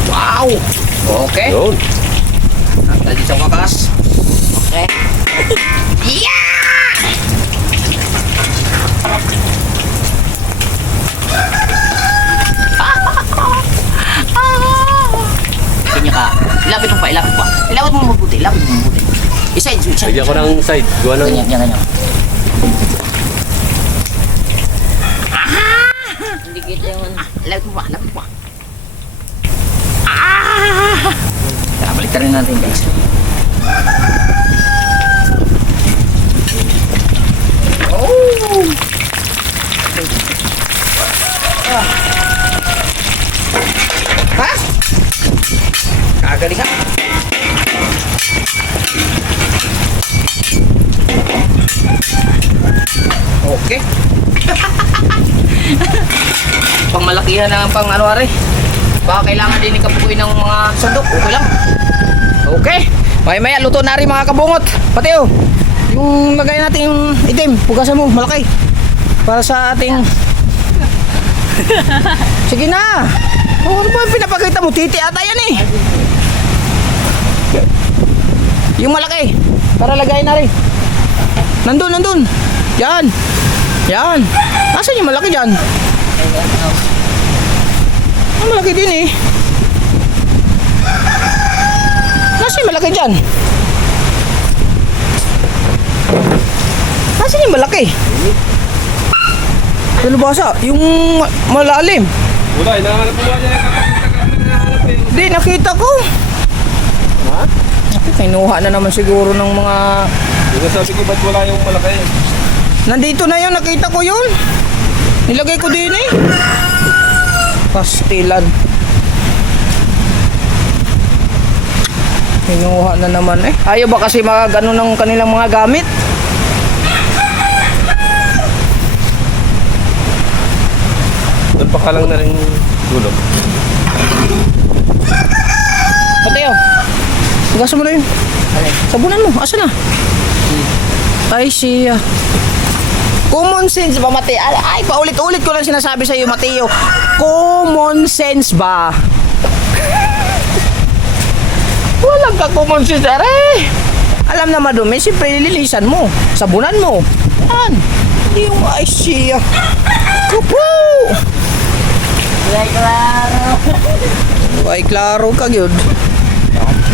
Wow! Okay. Yun! Tanggal din sa wakas. Okay? Yeah! Kanya ka. Ilapit mo pa, ilapit pa. Ilapit mo mabuti, ilapit mo mabuti. Isa-side, isa-side. Lagyan ko ng side. Gawa ng... Ganyan, ganyan. Hindi kita yung ano. Ilapit mo pa, ilapit mo pa. Ah! Tara, balik rin natin guys. Oh! Ha? Kagaling ha? Okay. Pang malakihan na pang ano are. Baka kailangan din ikapukoy ng mga sandok. Okay lang. Okay. Maya-maya luto na rin mga kabungot. Pati oh. Yung lagay natin yung itim. Pugasan mo. Malaki. Para sa ating... Sige na. Oh, ano ba yung pinapakita mo? Titi ata yan eh. Yung malaki. Para lagay na rin. Nandun, nandun. Yan. Yan. Nasaan yung malaki dyan? Ang malaki din eh. Nasaan yung malaki dyan? Nasaan yung malaki? Ano basa? Yung malalim. Wala, hinahanap mo niya yung hinahanap eh. Hindi, nakita ko. Ha? Kinuha na naman siguro ng mga... Yung sabi ko, ba't wala yung malaki? Nandito na yun, nakita ko yun. Nilagay ko din eh. Pastilan. Kinuha na naman eh. Ayaw ba kasi magano ng kanilang mga gamit? Doon pa ka lang na rin dulo. Pati oh. Hugasan mo na yun. Sabunan mo. Asa na? Ay siya. Common sense ba, Mateo? Ay, paulit-ulit ko lang sinasabi sa iyo, Mateo. Common sense ba? Walang ka common sense, are. Alam na madumi, siyempre nililisan mo. Sabunan mo. Yan. Hindi yung ay siya. Kupo! Kulay klaro. Ay, klaro ka, yun.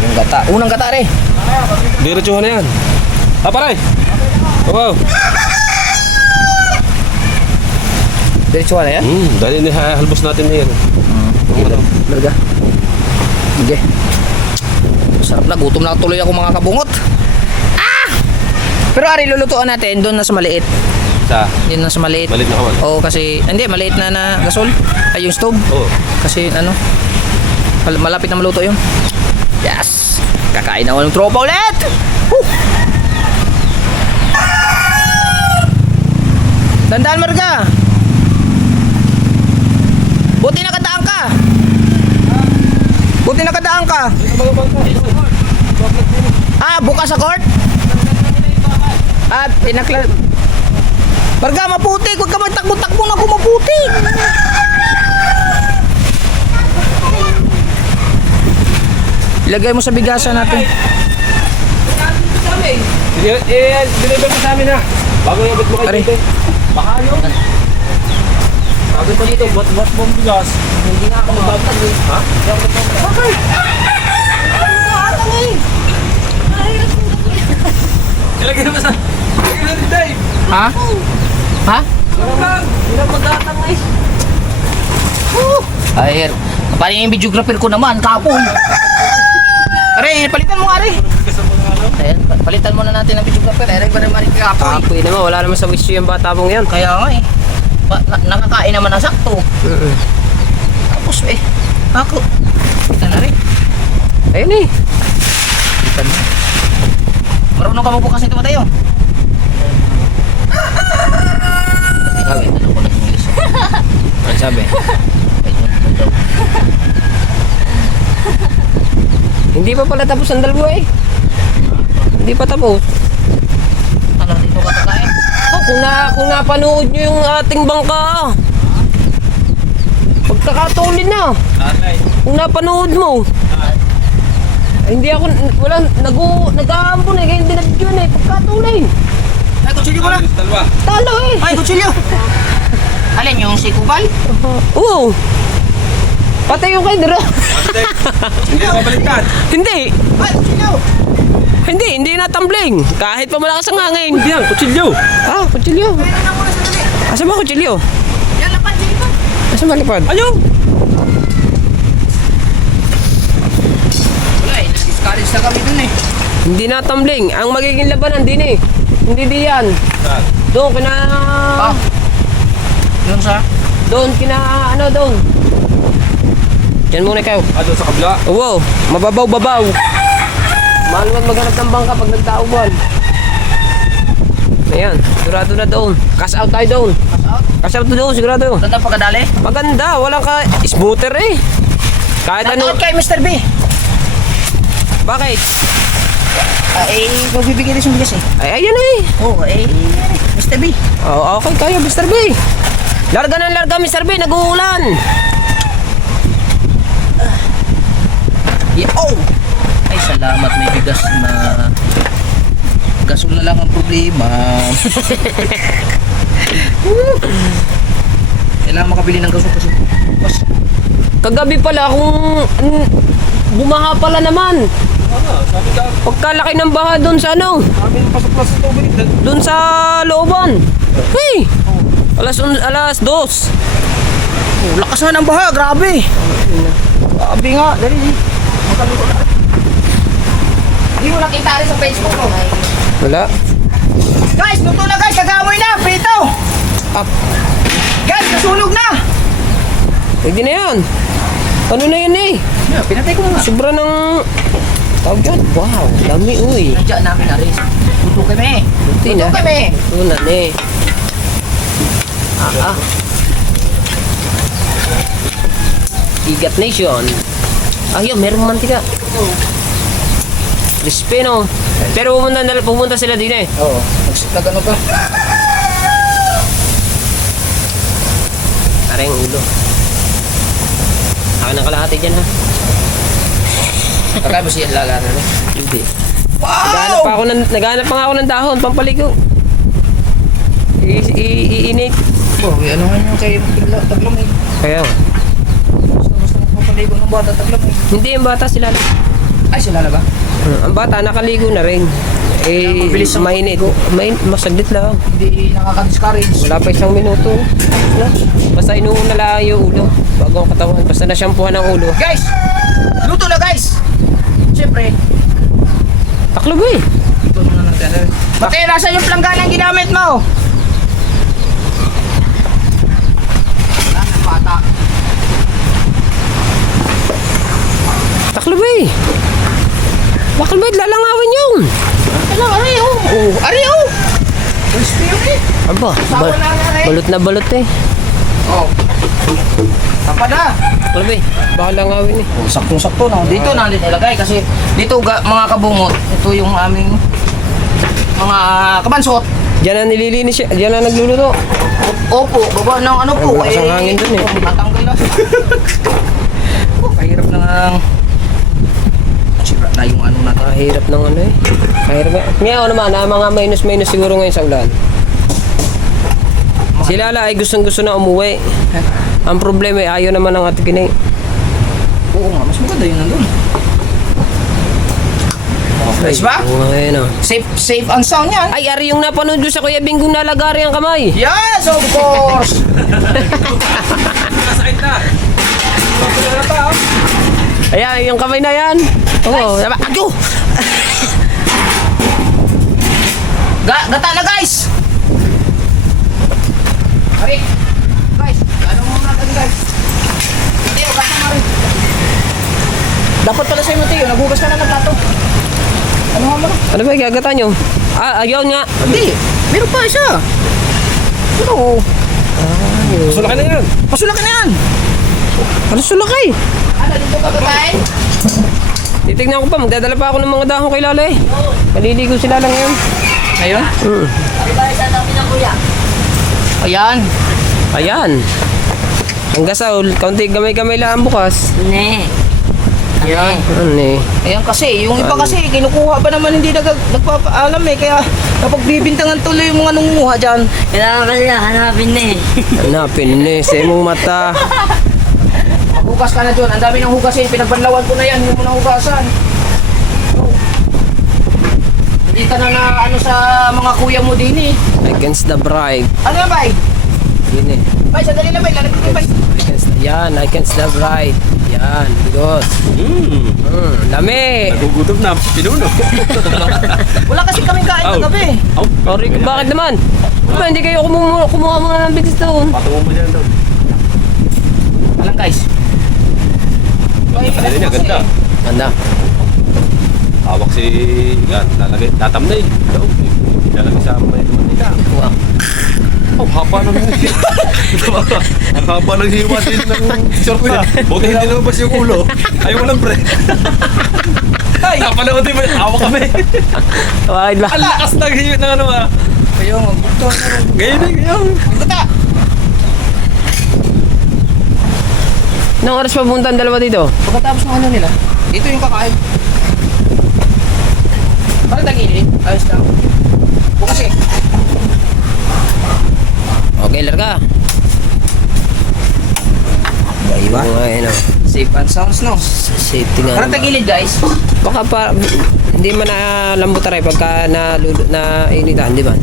Yung gata. Unang gata, re. Diretsuhan na yan. Ah, paray! Wow! Diretso na yan? Dahil inihalbos natin na yan. Ano? Larga. Sige. Sarap na, gutom na tuloy ako mga kabungot. Ah! Pero ari, lulutuan natin doon na sa maliit. Sa Yun na sa maliit. malit na kawan. Oo, kasi, hindi, maliit na gasol. Ay, yung stove. Oo. Kasi, ano, malapit na maluto yun. Yes! Kakain na ako ng tropa ulit! Woo! Tandaan, Marga! Buti nakadaan ka! Buti nakadaan ka! Ah, bukas sa court? Ah, pinakla... Marga, maputi! Huwag ka magtakbo-takbo na kung maputi! Ilagay mo sa bigasan natin. Deliver mo sa amin ha. Bago iabot mo kay Ari. Tite. Baka yun. Sabi ko dito, buat mo bigas. Hindi nga ako magbabag eh. Ha? Ilagay naman sa... Ilagay natin, Dave. Ha? Ha? Hindi na magatang eh. Ay, paano yung videographer ko naman, kapon? Are, palitan mo, Are. Ayan, palitan muna natin ang videographer. Are, ba naman kapon? Kapoy naman, wala naman sa wisyo yung bata mong yan. Kaya nga eh. Nakakain naman na sakto. Tapos eh, ako. Kita na rin. Ayun eh. Kita na. Marunong ka magbukas nito, Mateo? Sabi, tanong ko na English. Ano sabi? Hindi pa pala tapos ang dalawa eh. Hindi pa tapos. Ano, dito ka kakain? Oh, kung napanood nyo yung ating bangka, pagkakatulin na. Kung napanood mo. Hindi ako, walang, nag-aambon eh, kaya hindi nag-yun eh, pagkatulin. Ay, kutsilyo ko lang. Dalawa. Talo eh. Ay, kutsilyo. Alin, yung si Kubal? Oo. Patay yung kay Dero. Hindi ako baliktad. Hindi. Ay, kutsilyo. Hindi natambling. Kahit pa malakas ang hangin. Yan, kutsilyo. Ah, kutsilyo. Meron na muna sandali. Asa ba kutsilyo? Yan, lapad, sige pa. Asa ba lipad? Ayaw. Wala eh, discourage na kami dun eh. Hindi natambling. Ang magiging labanan din eh. Hindi diyan. Doon kina... Yung sa? Doon kina... Ano doon? Diyan muna ikaw. Doon sa kabila. Oo, mababaw-babaw. Mahal naman maghanap ng bangka pag nagtauban. Ayan, sigurado na doon. Cash out tayo doon. Cash out doon, sigurado. Tanda pagkadali? Maganda, walang ka... Smooter eh. Kahit ano... Natakot kay Mr. B. Bakit? Ay, magbibigay din siyang bigas eh. Ay, ayan eh. Oo, Mr. B. Oh, okay kayo, Mr. B. Larga ng larga, Mr. B. Nag-uulan. Yeah, oh! Ay, salamat may bigas na... Gasol na lang ang problema. Kailangan makabili ng gasol kasi mas... Kagabi pala kung... bumaha pala naman. Sabi ka, Pagkalaki ng baha doon sa ano? kami pasok na sa tubig. Doon sa looban. Hey! Alas 2. Oh, lakas na ng baha, grabe. Grabe nga, dali. Makaluto na. Hindi mo nakita rin sa Facebook ko. Wala. Guys, luto na guys, kagamoy na, prito. Up. Guys, nasunog na. Pwede na yan. Ano na yan eh? Yeah, pinatay ko na nga. Sobra ng... Tawag dyan. Wow, dami uy. Nandiyan namin na rin. Luto kami. Luto Luto na. kami. Tunan eh. Igat Nation. Ayun, meron mantika. Crispy no. Pero pumunta sila din eh. Oo. Nag-ano ka? Parang ulo. Akin ang kalahati dyan ha. Kakaya ba siya lala na? Hindi. Naghanap pa nga ako ng dahon, pampaligo. Iinit. Oh, ano nga yung kayo taglam eh. Kaya, Gusto magpapaligo ng bata taglam eh. hindi yung bata sila. Ay, sila na ba? Ang bata nakaligo na rin. Eh, mabilis ang mainit. Masaglit lang. Hindi nakaka-discourage. Wala pa 1 minuto. Wala. basta inuuna lang yung ulo. Bago ang katawan. Basta nasyampuhan ang ulo. Guys! Luto na guys! Siyempre, Taklob eh. ito na lang natin. Matay, nasa yung planggana ang ginamit mo? Bata. Taklob eh. Bakal ba lalangawin yun? Ano, ari oh. Oh, ari oh. Crispy yun eh. Aba, Sawa na nga eh. balot na balot eh. Oh. Tapa na. Taklob eh. Baka langawin eh. Oh, saktong-sakto na. Dito na nilagay kasi dito mga kabungot, ito yung aming mga kabansot. Diyan na nililinis siya. Diyan na nagluluto. Opo, baba ng ano po. Ay, malakas ang hangin dun eh. Matanggal na. Oh, kahirap na nga. Sira na yung ano natin. Kahirap ng ano eh. Kahirap eh. Ngayon naman, mga minus-minus siguro ngayon sa ulan. Si Lala ay gustong-gusto na umuwi. Ang problema ay ayaw naman ng ate Kinay. Oo nga, mas maganda yun nandun. Nice ba? Oo, ayun oh. Safe and sound yan. Ay, ari yung napanood ko sa Kuya Binggong nalagari ang kamay. Yes, of course! Nasakit na. Pagkala na pa, oh. Ayan, yung kamay na yan. Oo, diba? Agyo! Gata na guys! Ari, guys, ano mo natin guys? Teo, gata na rin. Dapat pala sa'yo mo Teo, naghugas ka na ng plato. Ano nga mo? Ano ba gagata nyo? Ah, ayaw nga. Hindi, meron pa isa. Pero, Sulakin na yan. pasulakin na yan. Ano sulakay? Ano, dito ka kakain? Titignan ko pa, magdadala pa ako ng mga dahon kay Lala eh. Maliligo si Lala ngayon. Ngayon? Ayan. Ayan. Ang gasaul, kaunti gamay-gamay lang bukas. Ne. Ayan. Ano eh. Ayan kasi, yung iba kasi, kinukuha pa naman hindi nagpapaalam eh. Kaya kapag bibintangan tuloy yung mga nangunguha dyan. Kailangan kasi hanapin na eh. Hanapin eh, sa imong mata. Maghugas ka na dyan. Ang dami ng hugasin. Pinagbanlawan ko na yan. Hindi mo na hugasan. Oh. Hindi ka na ano sa mga kuya mo din eh. Against the bride. Ano yan, bay? Yun eh. Bay, sandali lang, bay. Lalapit ko, bay. Yan, against the bride. Yan, good. Dami. Nagugutom na. Pinuno. Wala kasi kaming kain Oh. kagabi. Sorry, bakit naman? Diba, hindi kayo kumuha muna ng bitis doon. Patungo mo dyan daw. Alam guys. Bay, Ano niya, ganda. Ganda. Hawak si Igan. Tatam na eh. Daw. Lalagay sa may mantika. Wow. Oh, haba ng ang haba ng hiwa din ng short na. Buti hindi lumabas yung ulo. Ayaw mo lang, pre. Ay! Napanood din mo. Hawak kami. Bakit ba? Ang lakas ng hiwa ng ano ah. Kayo, magbuto na rin. Ganyan eh, ganyan. Gata! Nang oras pa punta ang dalawa dito? Pagkatapos ng ano nila, dito yung kakain. Parang tagilid. Ayos lang. Bukas eh. Okay, larga. Ayun Diba? nga yun oh. Safe and sounds, no? Safety nga Parang naman. tagilid, guys. Baka pa, hindi man nalambutan rin pagka initan, di ba?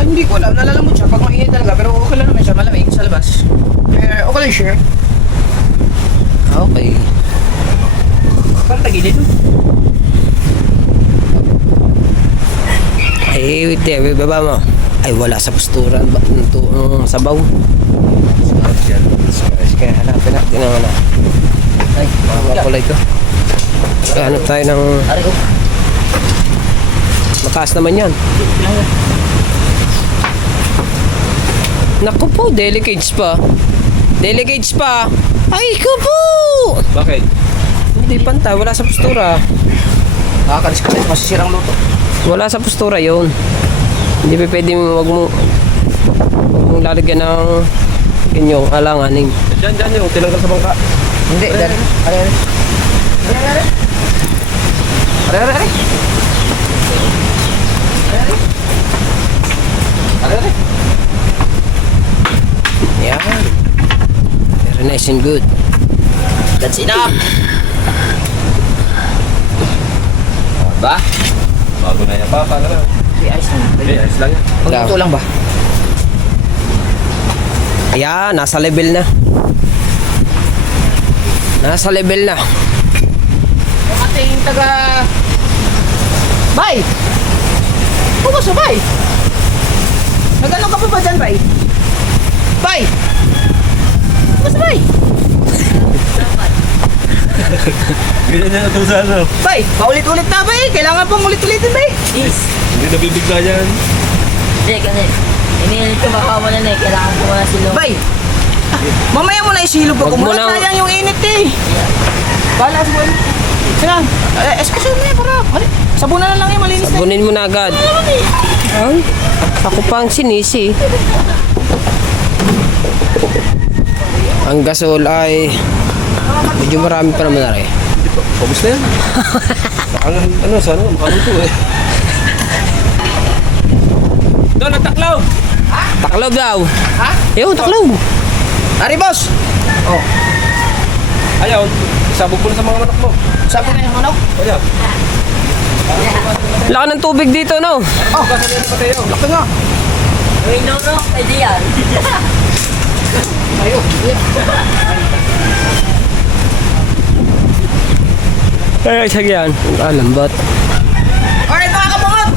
Hindi ko alam. Nalalamot siya pag mainit talaga. Pero okay lang naman siya. Malamig sa labas. Okay lang siya. Okay. Parang tagilid. Ay, wait there, baba mo. Ay, wala sa postura. Sabaw. Kaya hanapin natin ang ano. Ay, Mga kulay ko. Kaya hanap tayo ng Ari, oh. mataas naman yan. Naku po, delicates pa. Delicates pa. Ay, ko po! Bakit? Hindi pantay, wala sa postura. Nakakadisconnect. Masisirang luto. Wala sa postura yun. Hindi pa pwede wag mong lalagyan ng inyong alanganin. Diyan yung tinanggal sa bangka. Hindi. Ari. Yan. Very nice and good. That's enough. Ba? Bago na yan. Paano lang. Ayos lang. Okay, ayos lang yan. Pagluto lang ba? Ayan, nasa level na. Nasa level na. Yung ating taga... Bay! Bukas na, Bay! Nagano ka pa ba dyan, Bay? Bay! Bukas na, Bay! Ganyan niya ito sa ano. Bay! Paulit-ulit na, Bay! Kailangan pang ulit-ulitin, Bay! Yes. Hindi nabibigla yan. Hindi, kasi iniinit ko baka mo na eh. Kailangan ko muna silong. Bay! Mamaya mo na isilog Wag ako. mo Muna na- sayang yung init eh. Bahala sa buwan. Sige. Eskasyon mo yan para. Sabunan na lang yan, malinis na. Sabunin mo na agad. Ay, ako pang sinisi. Ang gasol ay medyo marami pa naman na rin. Pabos na yan. Ano, sana makaluto eh. Doon, nagtaklaw! Taklog daw. Ha? Yun, taklog. Ari, boss! Oh, Ayaw, isabog mo na sa mga manok mo. sabi na yung manok. Ayaw. Laka ng tubig dito, no? Oh, laki nga. Uy, no, pwede yan. Ayo. Ay, sagyan. Lambat. Alright mga kabangot!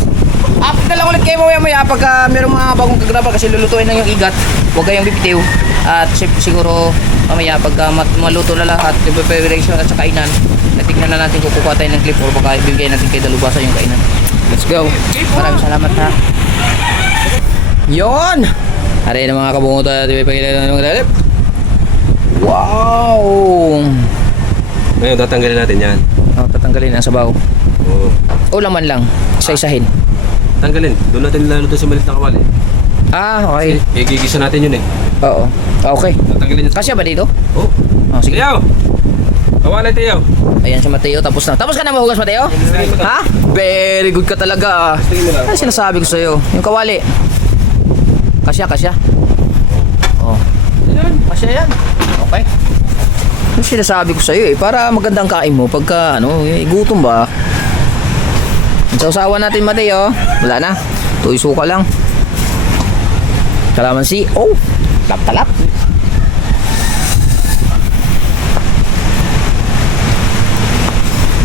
Update na lang ulit kayo maya pagka merong mga bagong kagraba kasi lulutuin na yung igat. Huwag kayong bibitiw. At siguro mamaya pagka maluto na lahat, yung preparation at sa kainan, natignan na natin kung kukuha tayo ng clip or baka ibigay natin kay Dalubasa yung kainan. Let's go. Maraming salamat ha. Yon! Aray na mga kabungot at ipagkailan ng dalip. Wow! Ngayon, tatanggalin natin yan. Oh, tatanggalin ang sabaw. Oo. O laman lang, isa-isahin. Tanggalin. Doon natin nilaluto sa maliit na kawali. Ah, okay. Igigisa natin yun eh. Oo. Okay. Tatanggalin yun. Kasya ba dito? Oh. Oh, sige. Tiyaw! Kawali, Tiyaw! Ayan si Mateo, tapos na. Tapos ka na mahugas, Mateo? Ha? Very good ka talaga. Tingin mo lang. Ano sinasabi ko sa'yo? Yung kawali. Kasya. Oh. Kasya yan. Okay. Ano sinasabi ko sa'yo eh? Para magandang kain mo pagka gutom ba? Ang sausawan natin, Mateo. Wala na. Tuloy suka lang. Kalamansi. Oh! Talap-talap.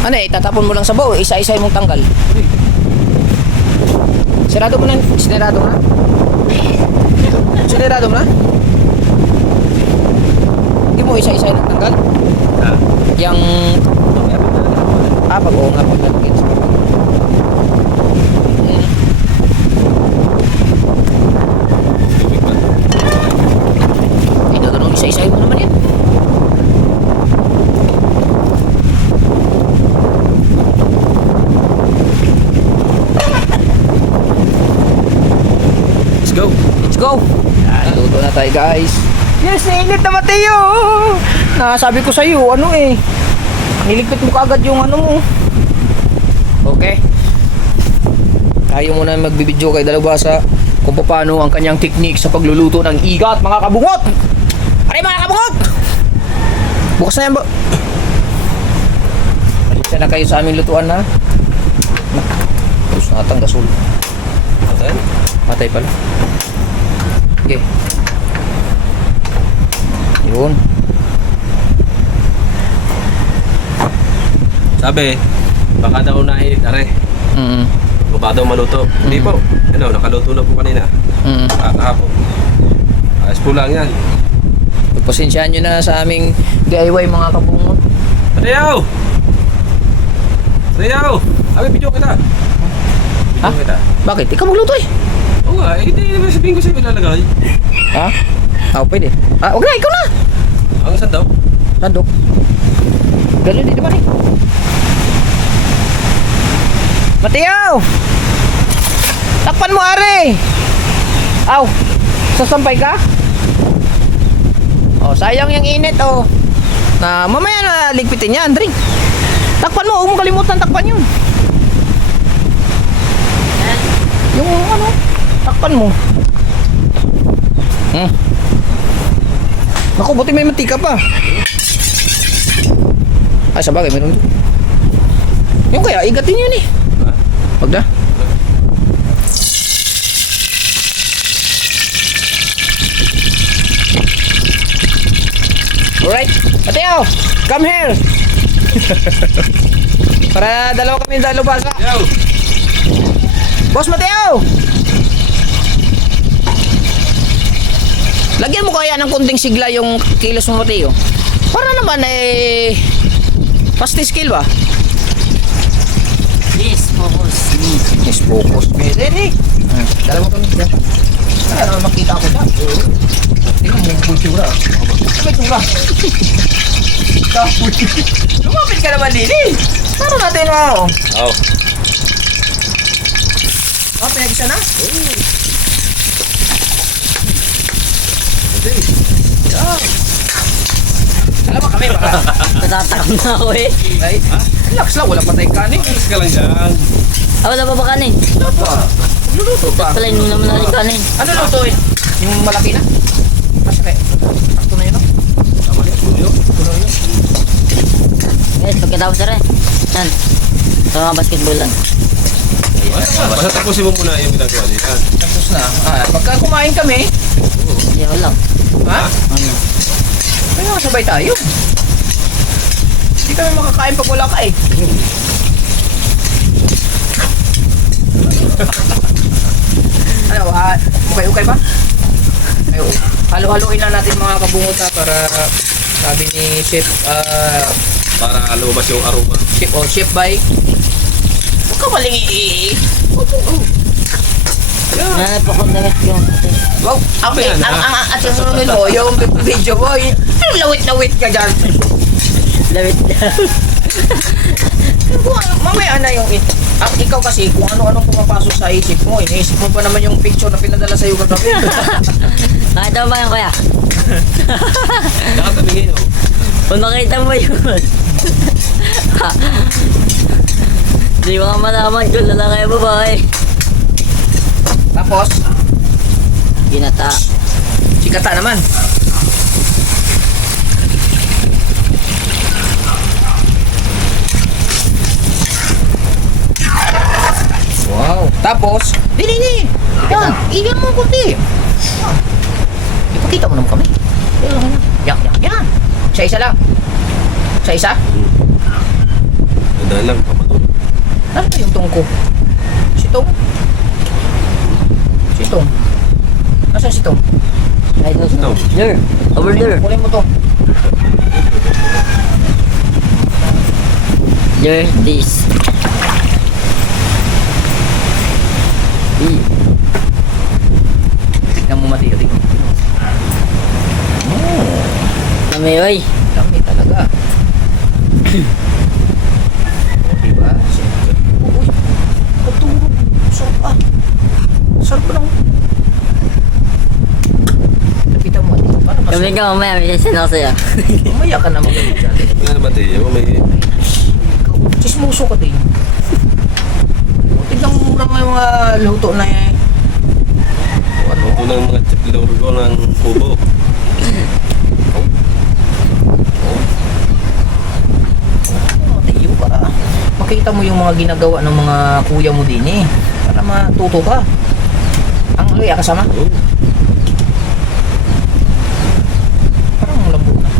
Ano eh, tatapon mo lang sa baw, isa-isa mong tanggal. Sinirado mo na? Sinirado mo na? Hindi mo isa-isa yung tanggal? Ah. Yang... pag oo nga, pag nalagyan sa isa-isa mo naman yan. Let's go! Let's go! Luto na tayo guys. Yes, nainit na Mateo! Nasabi ko sa'yo, niligpit mo kaagad yung mo. Okay. Tayo muna magbibideo kay Dalubasa kung paano ang kanyang technique sa pagluluto ng igat, mga kabungot! Aray mga kabungot! Bukas na yan ba? Maligsa na kayo sa aming lutuan na. Tapos na atang gasol. Patay? Patay pala. Okay. Yun. Sabi, baka daw nainit, are. Baka daw maluto. Hindi po. Nakaluto na po kanina. Kahapon. Ayos po lang yan. Pagpasensyaan nyo na sa aming DIY mga kabungot. Tiyaw! Tiyaw! Abi, video kita. Ha? Video kita. Bakit? Ikaw magluto eh. Oo nga, hindi naman sabihin ko sa'yo ilalagay. Ha? Pwede. Huwag na, ikaw na. Ang saan daw? Nandok. Ganun din naman eh. Mateo! Takpan mo, are! Aw! Sasampay ka? Oh, sayang yung init, oh. Na mamaya na ligpitin yan, drink. Takpan mo, huwag mong kalimutan takpan yun. Yung takpan mo. Naku, buti may mantika pa. Ay, sabagay, meron doon. Yung kaya, igatin yun eh. Wag na. Alright, Mateo, come here. Para dalawa kami dalubasa. Yo! Boss Mateo! Lagyan mo kaya ng kunting sigla yung kilos mo, Mateo. Para naman pastis skill ba? Please focus me. Yes, focus. Pwede eh. Dalawa kami dyan. Para makita ako dyan. Tingnan mo yung kultura. Sabay tura. Lumapit ka naman, Lili. Para natin mo. Oh. Pinag-isa na? Alam mo kami baka. Natatakot na ako eh. Right? Relax lang, wala pa tayong kanin. Alis ka lang dyan. Ah, wala pa ba kanin? Wala pa. Luluto pa. Pala mo naman natin kanin. Ano lutuin? Yung malaki na? Masakit. Sakto na yun, no? Tama yan, Julio. Guys, pagkatapos na rin. Yan. Sa mga basketball lang. Basta tapusin mo muna yung ginagawa niya. Yan. Tapos na. Pagka kumain kami, Hindi ako lang. ha? Ano? Kaya sabay tayo. Hindi kami makakain pag wala ka eh. Ano, okay ba? Ay, halo-haloin na natin mga kabungot para sabi ni Chef, Para lumabas yung aroma. Chef by. Huwag ka maling Nanay pa kong damit yung Wow, okay. Mamaya na. Ang at yung video mo, yung lawit-lawit ka dyan. damit lang. Mamaya na yung ikaw kasi kung ano-anong pumapasok sa isip mo, iniisip mo pa naman yung picture na pinadala sa'yo kagabi. Nakita mo ba yun kuya? Nakatabingin, oh. Kung nakita mo yun. Hindi mo ka malaman kung lalaki o babae. Tapos, Ginata. sikata naman. Wow. Tapos, dili. Yan, iyan mo kunti. Ipakita mo naman kami. Yan. Sa isa lang. Sa isa? Tandaan lang, pamatulog. Ano ba yung tong ko? Sitong? Nasaan sitong? I don't know. There. Over there. Kunin mo to. There. This. Tignan mo Mateo, tignan mo. Kami, oy. Dami talaga. O, diba? Uy, patulog. Sarap Sarap pa lang. Lapitan mo. Para mas... Kami ka mamaya. May sasino ko sa'yo. Mamaya ka na magalit dyan. Ano na Mateo? May... Ikaw, chismoso ka din. O, tignan mo muna yung mga luto na eh. Ano? Ito ng mga chipilor ko ng kubo. Mateo, para makita mo yung mga ginagawa ng mga kuya mo din eh. Para matuto ka. Ang luya kasama? Oh. Parang lambot na.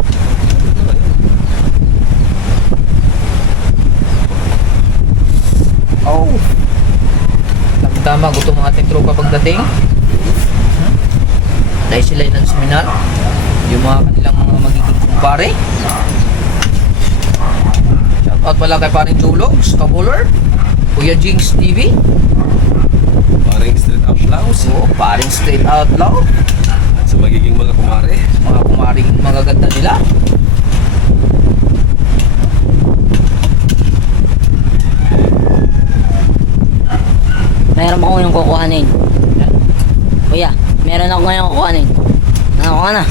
Oh. Tama, gutom ang ating tropa pagdating. Dahil sila yung nag-seminar. Yung mga kanilang mga magiging kumpare. Shoutout pala kay paring Julogs, Kabuler, Kuya Jinx TV. Parang street applause. So, paring straight out loud. At sa magiging mga kumare. Mga kumaring magaganda nila. Mayroon ako yung kukuhanin. Kuya, meron ako ngayon kukuhanin. Ano ka na?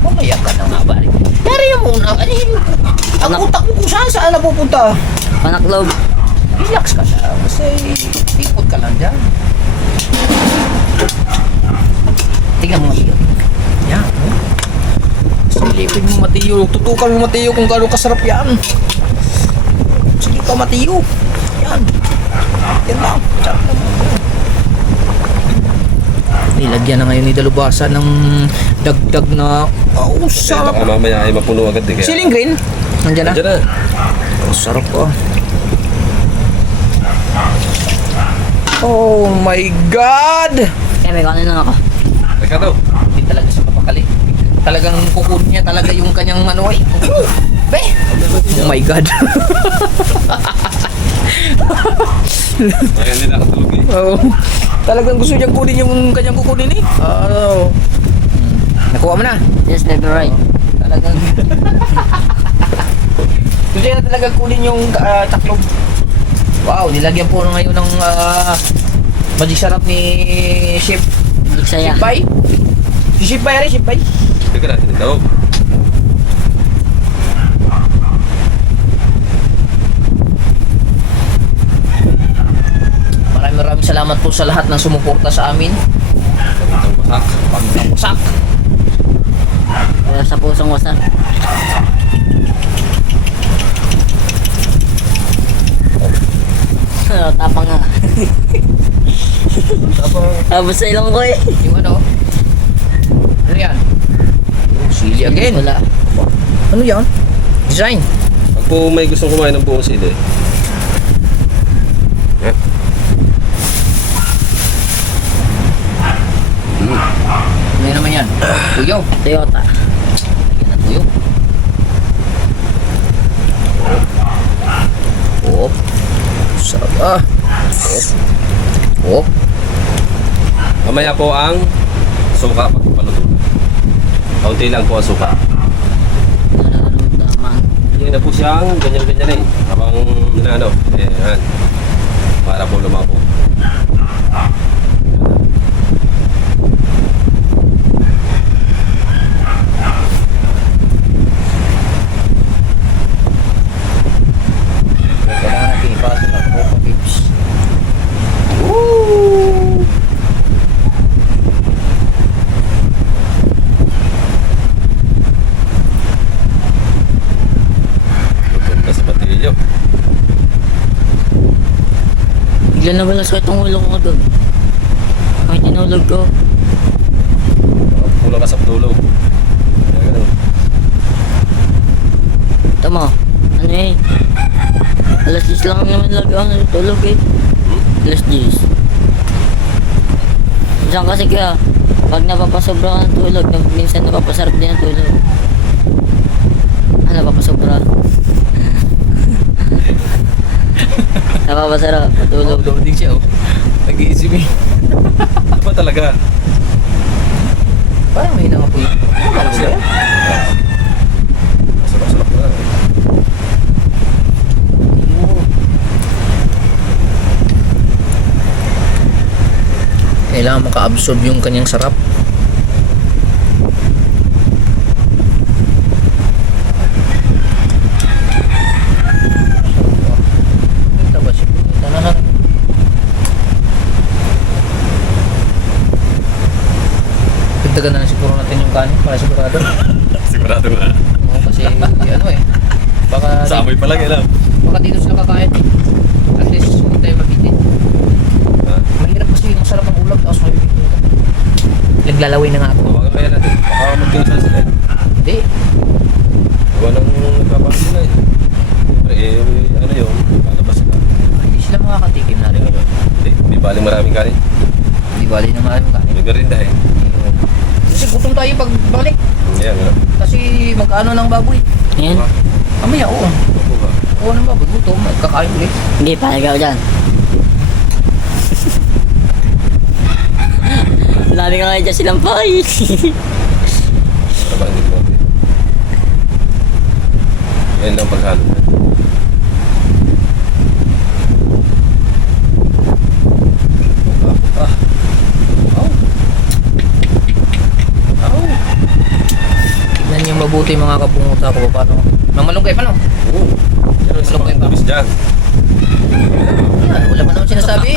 Mamaya ka na nga pare. Pero yung muna, ang utak mo kung saan napupunta. Panaklog. Relax ka na. Kasi ikot ka lang dyan. Tingnan mo Mateo. Yan. Silipin mo Mateo. Tutukan mo Mateo kung gano'ng kasarap yan. Sige ka Mateo. Yan. Yan lang. Sarap naman. Nilagyan na ngayon ni Dalubasa ng dagdag na. Oh, Kasi sarap. baka mamaya ay mapuno agad eh. Kaya, Siling green. Nandiyan na. Nandiyan na. Oh, sarap po. Oh my God! Kaya may kanin lang ako. Teka daw. Hindi talaga siya papakali. Talagang kukunin niya talaga yung kanyang ano ay. Be! Oh my God. Ay, hindi nakatulog eh. Oh, talagang gusto niyang kunin yung kanyang kukunin eh. Oh. Nakuha mo na. Yes, baby, right. Talagang gusto niya talaga kunin yung taklog. Wow, nilagyan po ngayon ng magic sarap ni Chef Saya. Pai. Si Chef Pai rin, Chef Pai. Teka natin daw. Maraming salamat po sa lahat ng sumuporta sa amin. Pagkatang basak. Pagkakusak. Sa pusong wasak. Tapang nga. Tapos sa ilong ko eh. Yung ano? Ano yan? Oh, sili again. Wala. Ano yan? Design. Pag po may gustong kumain ng buong sili, Ano naman yan? Tuyo. Toyota. Lagyan na tuyo. Oh. Sarap ah. Oh. mamaya po ang suka pagpaluto. Kaunti lang po ang suka. Nararamdaman. Hindi na po siyang ganyan-ganyan eh. Habang ano, yan. Para po lumabo. Kailangan natin ipasok ang Coca Pips. Woo! Pupunta sa batilyo. Bigla na wala sakit ang ulo ko doon. Ay, tinulog ko. Kulang ka sa tulog. Kaya ganun. Tama. Ano eh. Alas 10 lang naman lagi ako natutulog eh. Alas 10. Minsan kasi kaya, pag napapasobra ka ng tulog, minsan napapasarap din ang tulog. Ah, napapasobra. Napapasarap matulog. Loading siya oh. Nag-iisip eh. Ano ba talaga? Parang may nga po yun. Ano ba yan? Sarap-sarap na. Kailangan maka-absorb yung kanyang sarap. Dagdagan na lang siguro natin yung kanin para sigurado. Sigurado na. Oo, kasi ano eh. Baka, Sa amoy pa lang eh lang. baka dito sila kakain eh. At least hindi tayo mabitin. Ha? Mahirap kasi yung sarap ng ulam tapos mabibitin ka. Naglalaway na nga ako. Tawagan kaya natin. Baka magkinasal sila eh. Hindi. Gawa nang nagpapakit sila eh. Siyempre eh, ano yun, lalabas sila. Hindi sila makakatikim na rin. Hindi baling maraming kanin. Hindi bali na maraming kanin. May merinda eh. Kasi gutom tayo pag balik. Yan, ano. Kasi mag-ano ng baboy. Yan. Mamaya oo. Opo ba? Oo ng baboy. Gutom. Kakain ulit. Hindi, paligaw dyan. Lami ka ngayon dyan silang pay. Para ba hindi mo? Yan lang paghalo. Ah. Oh. Oh. Tignan niyo mabuti mga kapunguta ko paano. Mamalunggay pa no? Oo. Pero isa pang tamis dyan. Yan, wala pa naman sinasabi.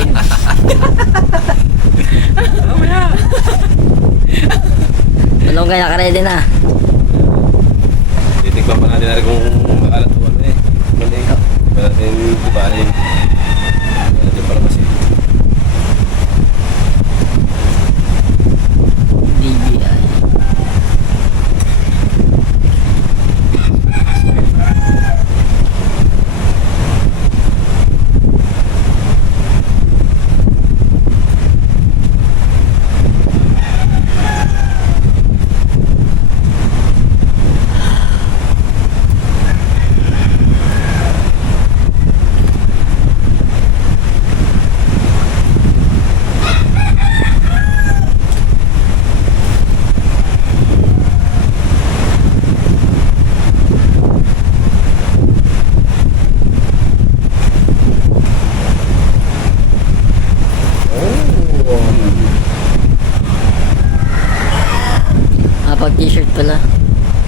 Tulong kaya ka-ready na. Titikman pa natin natin kung makalat o ano eh. Ano eh. Di ba natin ibahin. Ano natin para kasi. DBI.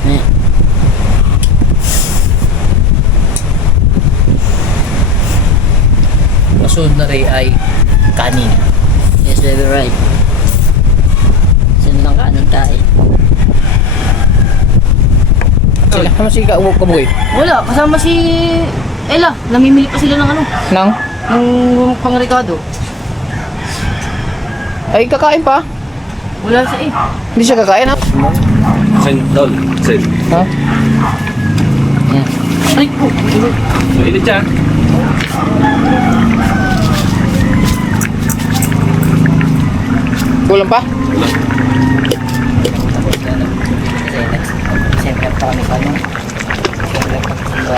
Ayan. Kasunod na rin ay kanin. Yes, baby, right. Saan lang kanan tayo? Sila naman si Kabugoy. Wala, kasama si Ella. Namimili pa sila ng ano, Nang? ng pang-Ricardo. Ay, kakain pa? Wala sa Hindi siya kakain ha? Send down. Send. Ha? Ayan. Ay, po. Mainit siya. Kulang pa? Siyempre pa kami sa ano. Siyempre pa kami sa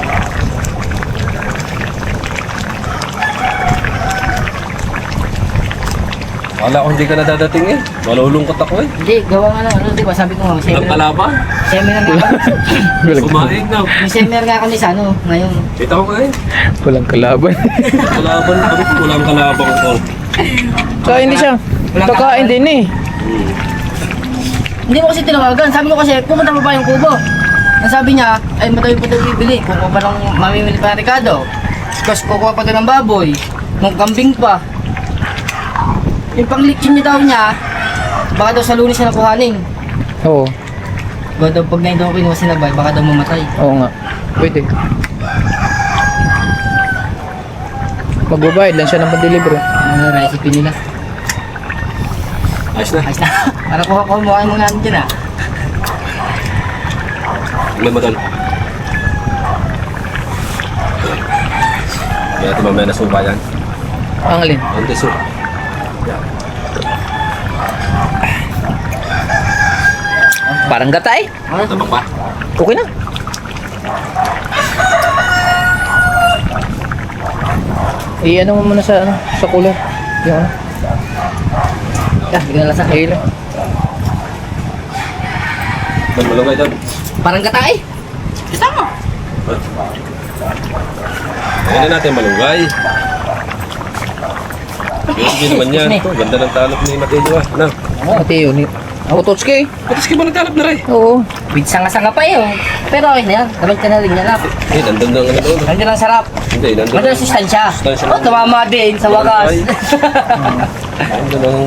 Wala ko hindi ka na dadating eh. Malulungkot ako eh. Hindi, gawa nga lang. Ano, di ba? Sabi ko nga, Ang seminar. kalaban. Seminar nga kami. Kumain na. May seminar nga kami sa ano, ngayon. Kita ko nga eh. Walang kalaban. Kalaban. Sabi ko walang kalabang ko. Kaya hindi siya. Kakain din eh. Hindi mo kasi tinawagan. Sabi ko kasi, pumunta mo ba yung kubo? Ang sabi niya, ay madami pa daw bibili. Kukuha pa ng mamimili pa ng Ricardo. Tapos kukuha pa daw ng baboy. Ng kambing pa. Yung pang-litchin niya daw niya, baka daw sa Lunes na nakuhanin. Oo. Baka daw pag na daw kinuha sinabay, baka daw mamatay. Oo nga. Pwede. Magbabayad lang siya ng pag-deliver. Ano recipe nila? Ayos na. Ayos na. Para kuha mo kayo muna dyan ah. Ilan mo doon? Kaya natin mamaya na suba yan. Ang alin? Ang tiso. Parang gata eh. Tabak pa. Okay na. Ano mo muna sa ano, sa cooler. Yung ano. Bigyan na lasa. Ayun lang. Doon malungay doon. Parang gata eh. Isa mo. Ayan na natin malunggay. Sige naman yan. Ganda ng talap ni Mateo ah. Ano? Mateo ni. Ako Totski. Patis ka ba ng talap na rin? Oo. With sanga-sanga pa eh. Oh. Pero okay na yan. Gamit ka na rin yan. Eh, nandun na ano doon. Nandiyan ang sarap. Hindi, nandun. Nandiyan ang sustansya. Sustansya Oh, lang. tumama din sa wakas. Ay. Nandun ang...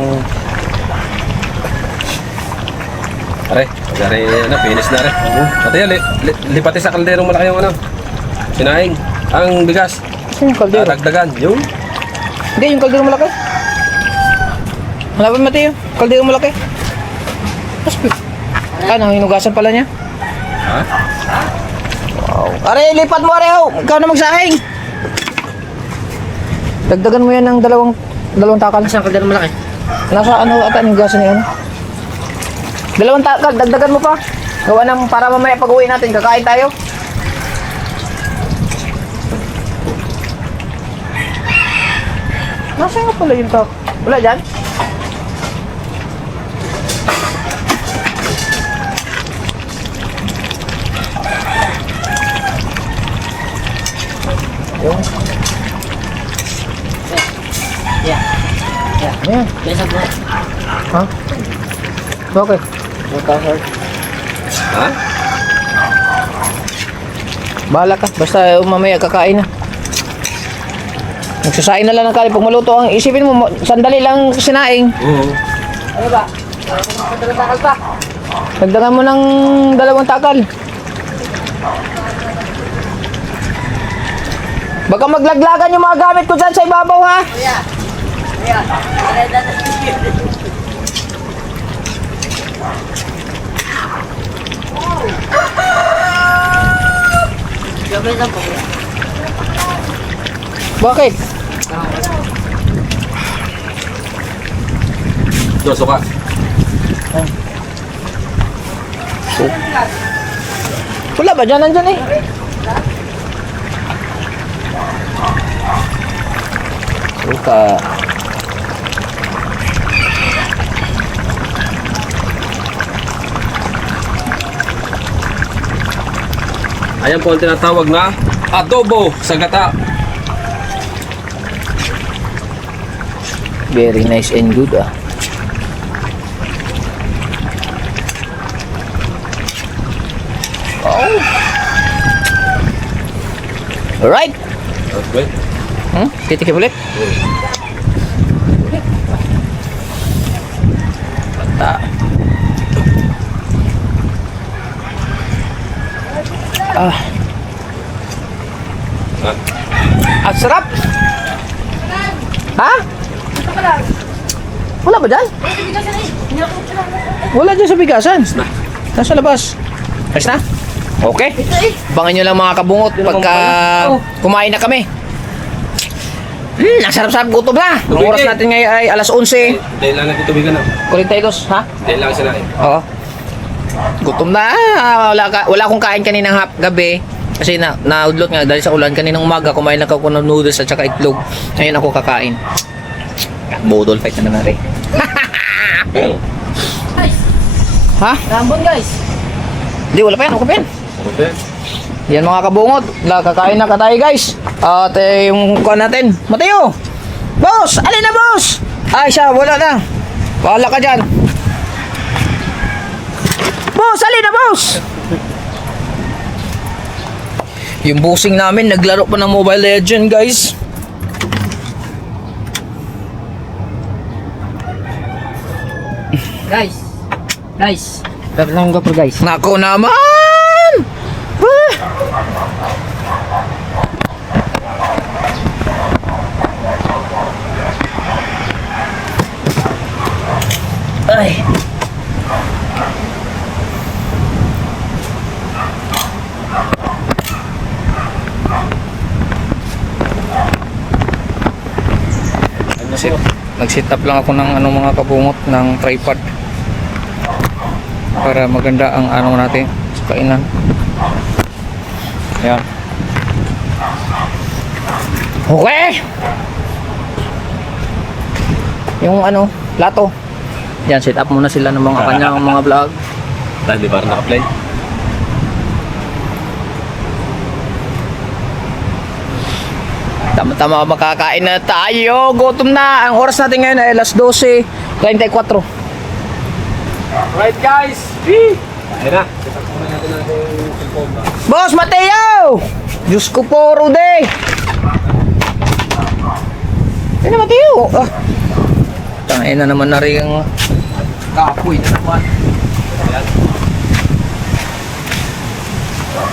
Are, pagkari, ano, finish na rin. Pati yan, lipati sa kalderong malaki yung ano. Sinaing. Ang bigas. Saan yung kaldero? Dagdagan. Yung. Hindi, yung kaldero malaki. Hanapin Mateo. Kaldero malaki. Ano, hinugasan pala niya? Ha? Wow. Are, lipat mo Areho. Ikaw na magsahing. Dagdagan mo yan ng dalawang takal. Saan ka dyan malaki? Nasa ano ata yung gaso niya ano? Dalawang takal, dagdagan mo pa. Gawa ng para mamaya pag-uwi natin, kakain tayo. Nasa nga pala yung tak? Wala dyan? Yung, Yeah. ayan. Besa bro. Ha? Bakit? Ha? Bahala ka, basta mamaya kakain na. Magsasain na lang ng kanin. Pag maluto ang isipin mo, sandali lang sinaing. Oo. Ano ba? Dalawang takal pa. Dagdagan mo ng dalawang takal. Baka maglaglagan yung mga gamit ko dyan sa ibabaw ha. Yeah. Yeah. Gabi na po. Bakit? Ito, suka. Wala ba dyan? Nandyan eh. Suka. Ayan po ang tinatawag na adobo sa gata. Very nice and good ah. Alright. Wait. Titikip ulit. Bata. Ah. Ang sarap. Ha? Wala ba dyan? Wala dyan sa bigasan. Nasa labas. Ayos na? Okay. Abangan nyo lang mga kabungot pagka kumain na kami. Ang sarap-sarap gutom na. Ang oras natin ngayon ay alas 11. Dahil lang natin tubigan na. 42, ha? Dahil lang sinain. Oo. Gutom na. Wala akong kain kaninang gabi. Kasi na-udlot nga dahil sa ulan. Kaninang umaga kumain lang ako ng noodles at saka itlog. Ngayon ako kakain. Budol fight na naman rin. Ha? Rambon guys. Hindi, wala pa yan. Okay pa yan. Okay. Yan mga kabungot. Kakain na ka tayo guys. At yung kuha natin. Mateo! Boss! Alin na boss? Ay siya, wala na. Bahala ka dyan. Boss! Alin na boss? Yung bossing namin, naglaro pa ng Mobile Legend guys. Guys. Dapat lang go guys. Nako naman! Ay. Nag-set up lang ako ng mga kabungot ng tripod para maganda ang natin sa kainan. Ayan. Okay! Yung plato. Yan, set up muna sila ng mga kanyang mga vlog. Dahil di ba naka-play? Tama-tama makakain na tayo. Gutom na. Ang oras natin ngayon ay alas 12:34. Right guys! Ayun na. Set up muna natin yung cellphone ba? Boss Mateo! Diyos ko po, Rude! Ayun na, Mateo! Ah. Tangin na naman na rin ang kapoy na naman.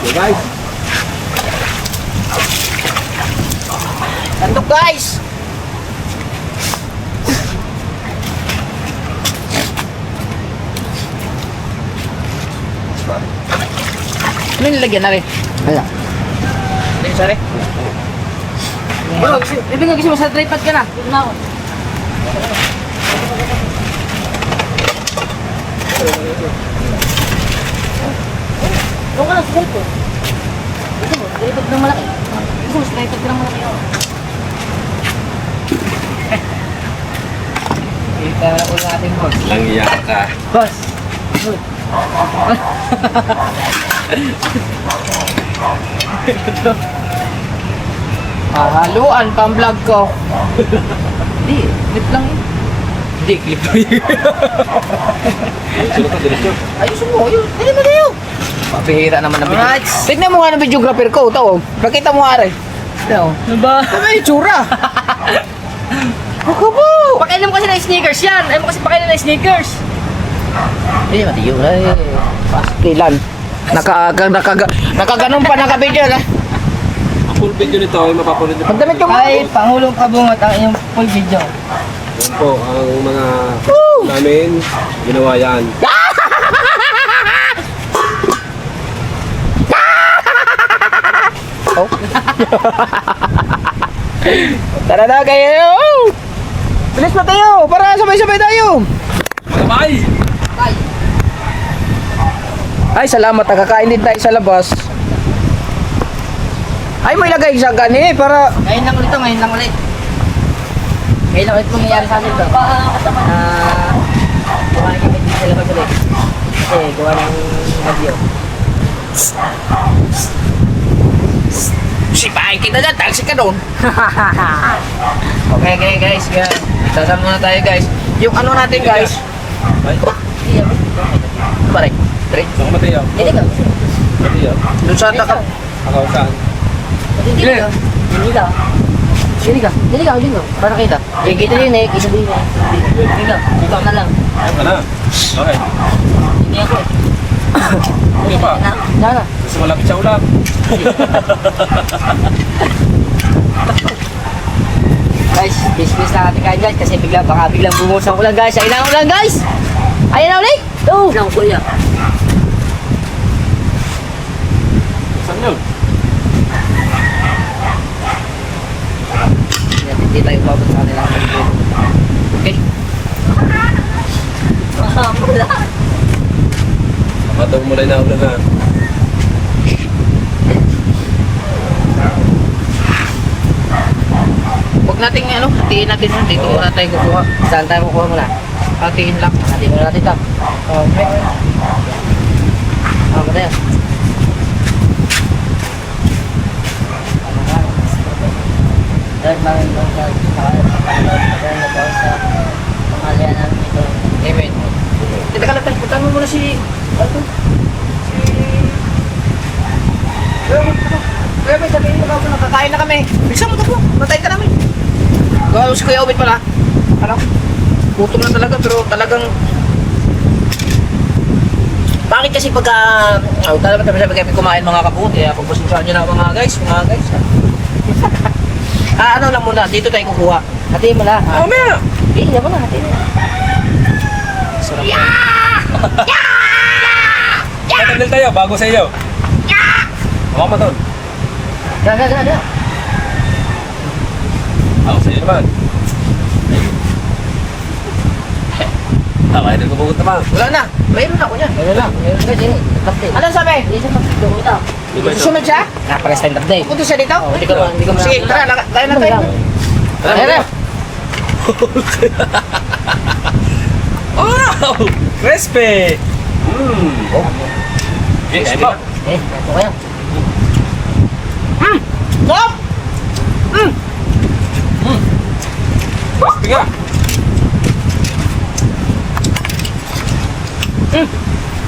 Okay guys! Tandok guys! Ano yung nilagyan na rin? Wala. Ano yung sari? Ibig nga gusto mo sa tripod ka na. Dito na ako. Doon ka na sa tripod. Gusto mo, tripod ng malaki. Gusto mo, tripod ka ng malaki. Kita ulit natin boss. Langya ka. Boss. Haluan pa ang vlog ko. Di, clip lang yun. Hindi, clip mo yun. Sunod ka, diretso. Ayusin mo, yun. Dali mo na yun. Papihira naman ang video. Alright. Tignan mo nga ng videographer ko. Ito, pakita mo nga rin. Ito. Ano ba? Ano yung tsura? Ako po. Pakailan mo kasi ng sneakers yan. Ayaw mo kasi pakailan ng sneakers. Hindi, Matiyo. Ay, pastilan. Nakaganon pa nakabidyo na. Ang full video nito ay mapapanood nyo. Pagdamit yung Ay, Pangulong Kabungot ang iyong full video. Yan po, ang mga namin, ginawa yan. Oh. Tara na kayo. Bilis na tayo para sabay-sabay tayo. Bye! Ay, salamat. Nakakain din tayo sa labas. Ay, may lagay sa gani para... Ngayon lang ulit to, ngayon lang ulit. Ngayon lang ulit mangyayari sa amin to. Kumain kami dito sa labas ulit. Kasi gawa ng bagyo. Sipahin kita dyan. Talsik ka doon. Okay guys, guys. Sasama muna tayo guys. Yung natin guys. Bye! Pare. Tari. Saan ka Mateo? Hindi ka. Mateo? Doon sa takap. Ako saan? Dili ka. Dili ka. Dili ka. Dili ka. Dili ka. Para kita. Eh, kita din eh. Isa din eh. Dili ka. Ikaw na lang. Ano na? Okay. Hindi ako eh. Ano pa? Sana. Gusto malapit sa ulam. Guys, business na natin kain guys kasi baka biglang bumuhos ang ulan guys. Ayun na ang ulan guys! Ayun na ulit! Oh! Lang kuya. Saan yun? Hindi tayo babot sa kanila. Okay? Wala. Matawag mo lang na ulan na. Huwag nating ano, hatiin natin yun. Dito na tayo kukuha. Saan tayo kukuha muna? Hatiin lang. Hatiin muna natin ito. Okay. Ano ba tayo? Dahil maraming mga sa pangalian namin ito. Amen. Teka lang tayo, puntahan mo muna si... Ano? Si... Kuya, may sabihin mo na nakakain na kami. Bisa mo ito, matayin ka namin. Gawin si Kuya Obit pala. Ano? Gutom na talaga, pero talagang... Bakit kasi pagka... talaga sabi kami kumain mga kaputi, pagpasensyahan nyo na mga guys. Ano lang muna, dito tayo kukuha. Hatiin mo na. Oh, maya! Hatiin mo na, hatiin mo na. Sarap. Tatandil tayo, bago sa iyo. Huwag mo doon. Gana. Ako sa iyo naman. Tama, hindi ko bugot naman. Wala na, mayroon ako niyan. Ano lang, guys, ini. Tapos. Anong sabi? Dito na, dito. Susunod siya? Napaka stand up day. Punta siya dito? Hindi ko mo. Sige, tara, tayo na tayo. Tara. Wow! Crispy! Oh. Yes, pa. Eh, ito kaya. Stop! Crispy nga.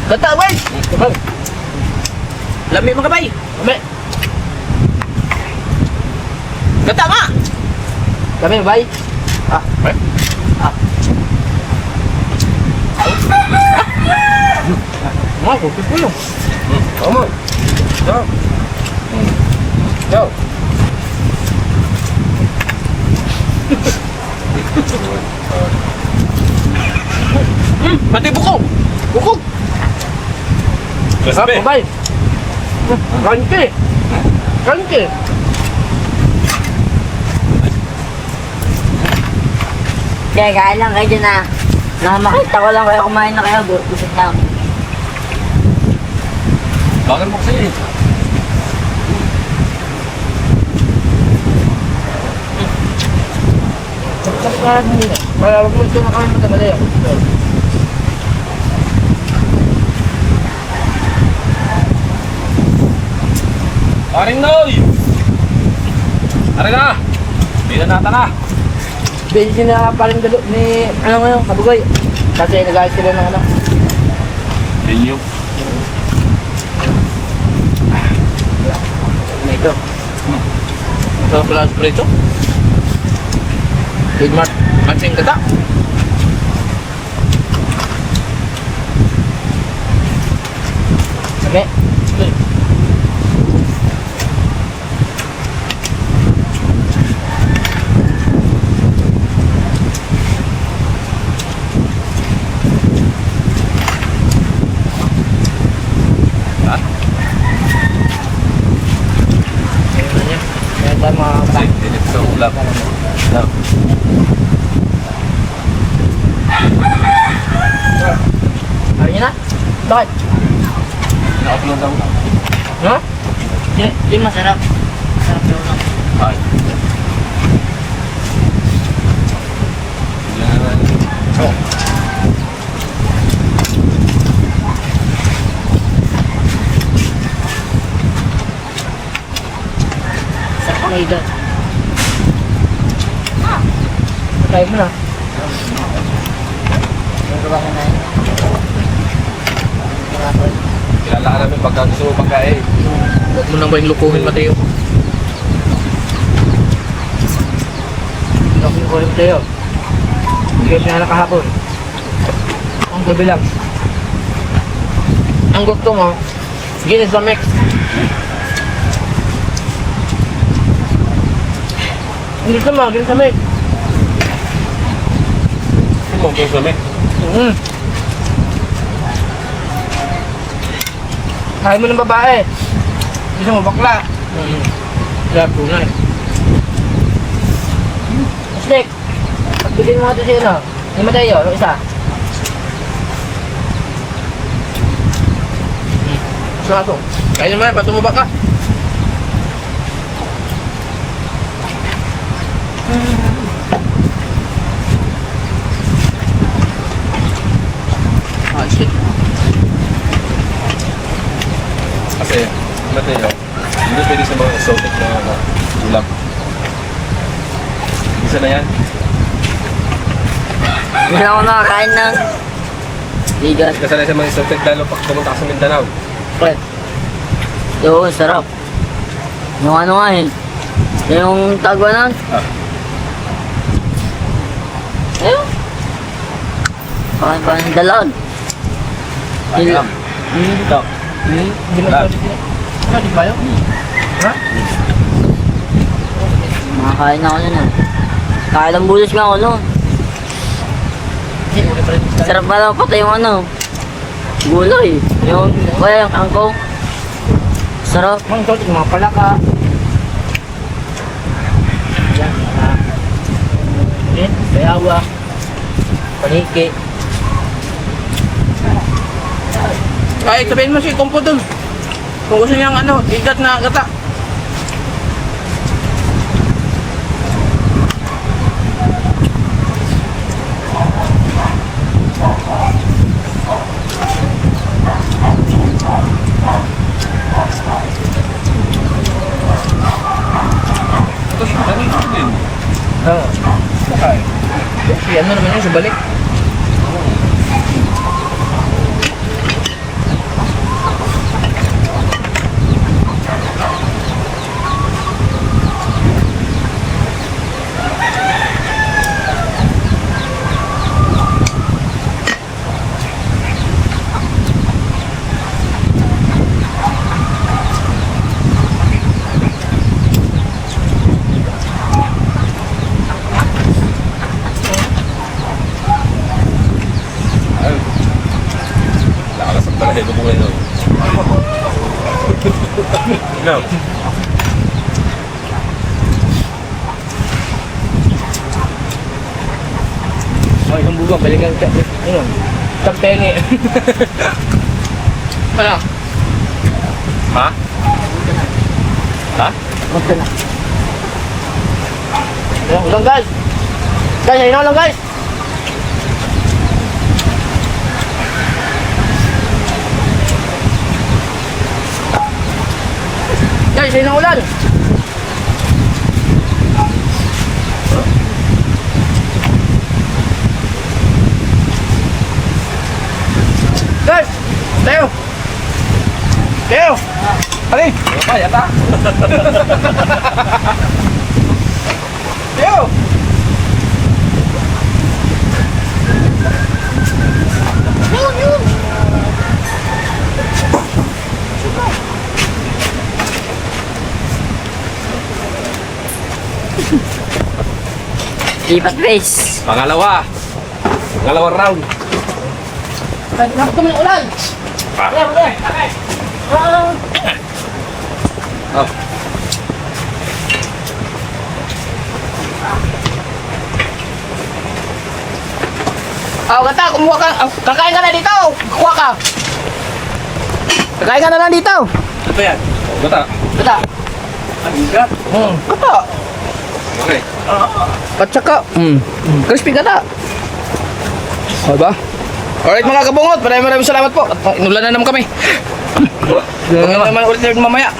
Gata, wen! Lami mga bay. Kami. Gata nga! Kami, bye. Mga kupit mo yung. Come on. Go. Go. Pati bukog! Bukog! Crispy. Bye. Crunchy! Crunchy! Kaya kain lang kayo dyan na makita ko lang kayo kumain na kayo. Gusit na. Bakit mo kasi? Kaya huwag mo ito na kami matamali. Paring Noy! Ari na! Bilan nata na! Bensin na paling dalo ni ano ngayon, Kabugoy. Kasi nag-ayos sila ng ano. Binyo. Ito. Ito pala spray ito. Good mat. Mansing gata. Sabi. Kaya tayo mga Kasi dinip sa ulam. No. Ayaw niyo na? Bakit? Nakakulong daw. Ha? Di masarap. Masarap daw lang. Ay. Oh. Sarap ang ida. Patay mo na. Meron ba ka na yun? Kilala ka namin pagka gusto mo pagkain. Huwag mo nang ba yung lukuhin, Mateo? ko rin sa'yo. Hindi siya na kahapon. Ang gabi lang. Ang gusto mo, Guinness na mix. Ang gusto mo, Guinness na mix. Ano mo sa mek? Kaya mo ng babae. Gusto mo bakla. Kaya tunay. Snake, pagbigyan mo ito siya, no? Lima tayo, yung isa. Gusto ito. Kaya naman, patumaba ka. Ah, shit. Kasi, Mateo, hindi pwede sa mga exotic na ulap. Isa na yan. Hindi na ako nakakain ng bigas. Kasi na sa mga exotic lalo pag pumunta ka sa Mindanao. Fred. Oo, sarap. Yung ano nga eh. Yung tagwa na. Ayun. Parang dalag. Ayam. Ito. Dalag. Di ba yun? Ha? Makakain na ako nun ah. Kaya lang bulos nga ako nun. Sarap pala pati yung ano. Gulay. Yung, kaya yung angkong. Sarap. Mang ito, mga palaka. Yan. Yan, bayawa. Paniki. Ay, sabihin mo si Kumpo dun. Kung gusto niyang ano, igat na gata. Yan mo naman yun sa balik. Nakalasap talaga ito po ngayon. No. Oh, isang bugang, balikan ka. Ayun. Top 10 eh. Ano? Ha? Ha? Basta na. Ayun, ulang guys. Guys, ayun na ulang guys. Guys, ayun na ulan. Guys, Teo. Teo. Halin. Apa yata? Teo. Lipat race. Pangalawa. Pangalawang round. Nakot kami ng ulan. Ah. Ayan, ayan. Oh. Gata, kumuha ka. Kakain ka na dito. Kuha ka. Kakain ka na lang dito. Ano ba yan? Gata. Gata. Agad. Gata. Okay. At saka, crispy gata. Diba? Alright mga kabungot, maraming salamat po. At inulan na naman kami. Huwag naman ulit mamaya.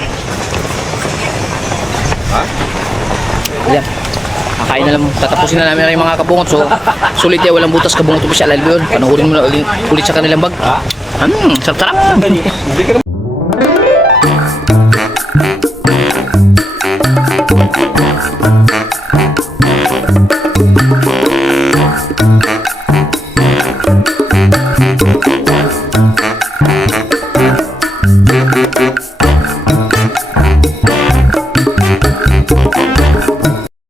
Ha? Ayan. Kakain na lang. Tatapusin na namin yung mga kabungot. So, sulit yan. Walang butas kabungot. Official. Alam mo yun. Panuhurin mo na ulit sa kanilang bag. Sarap-sarap. Hindi ka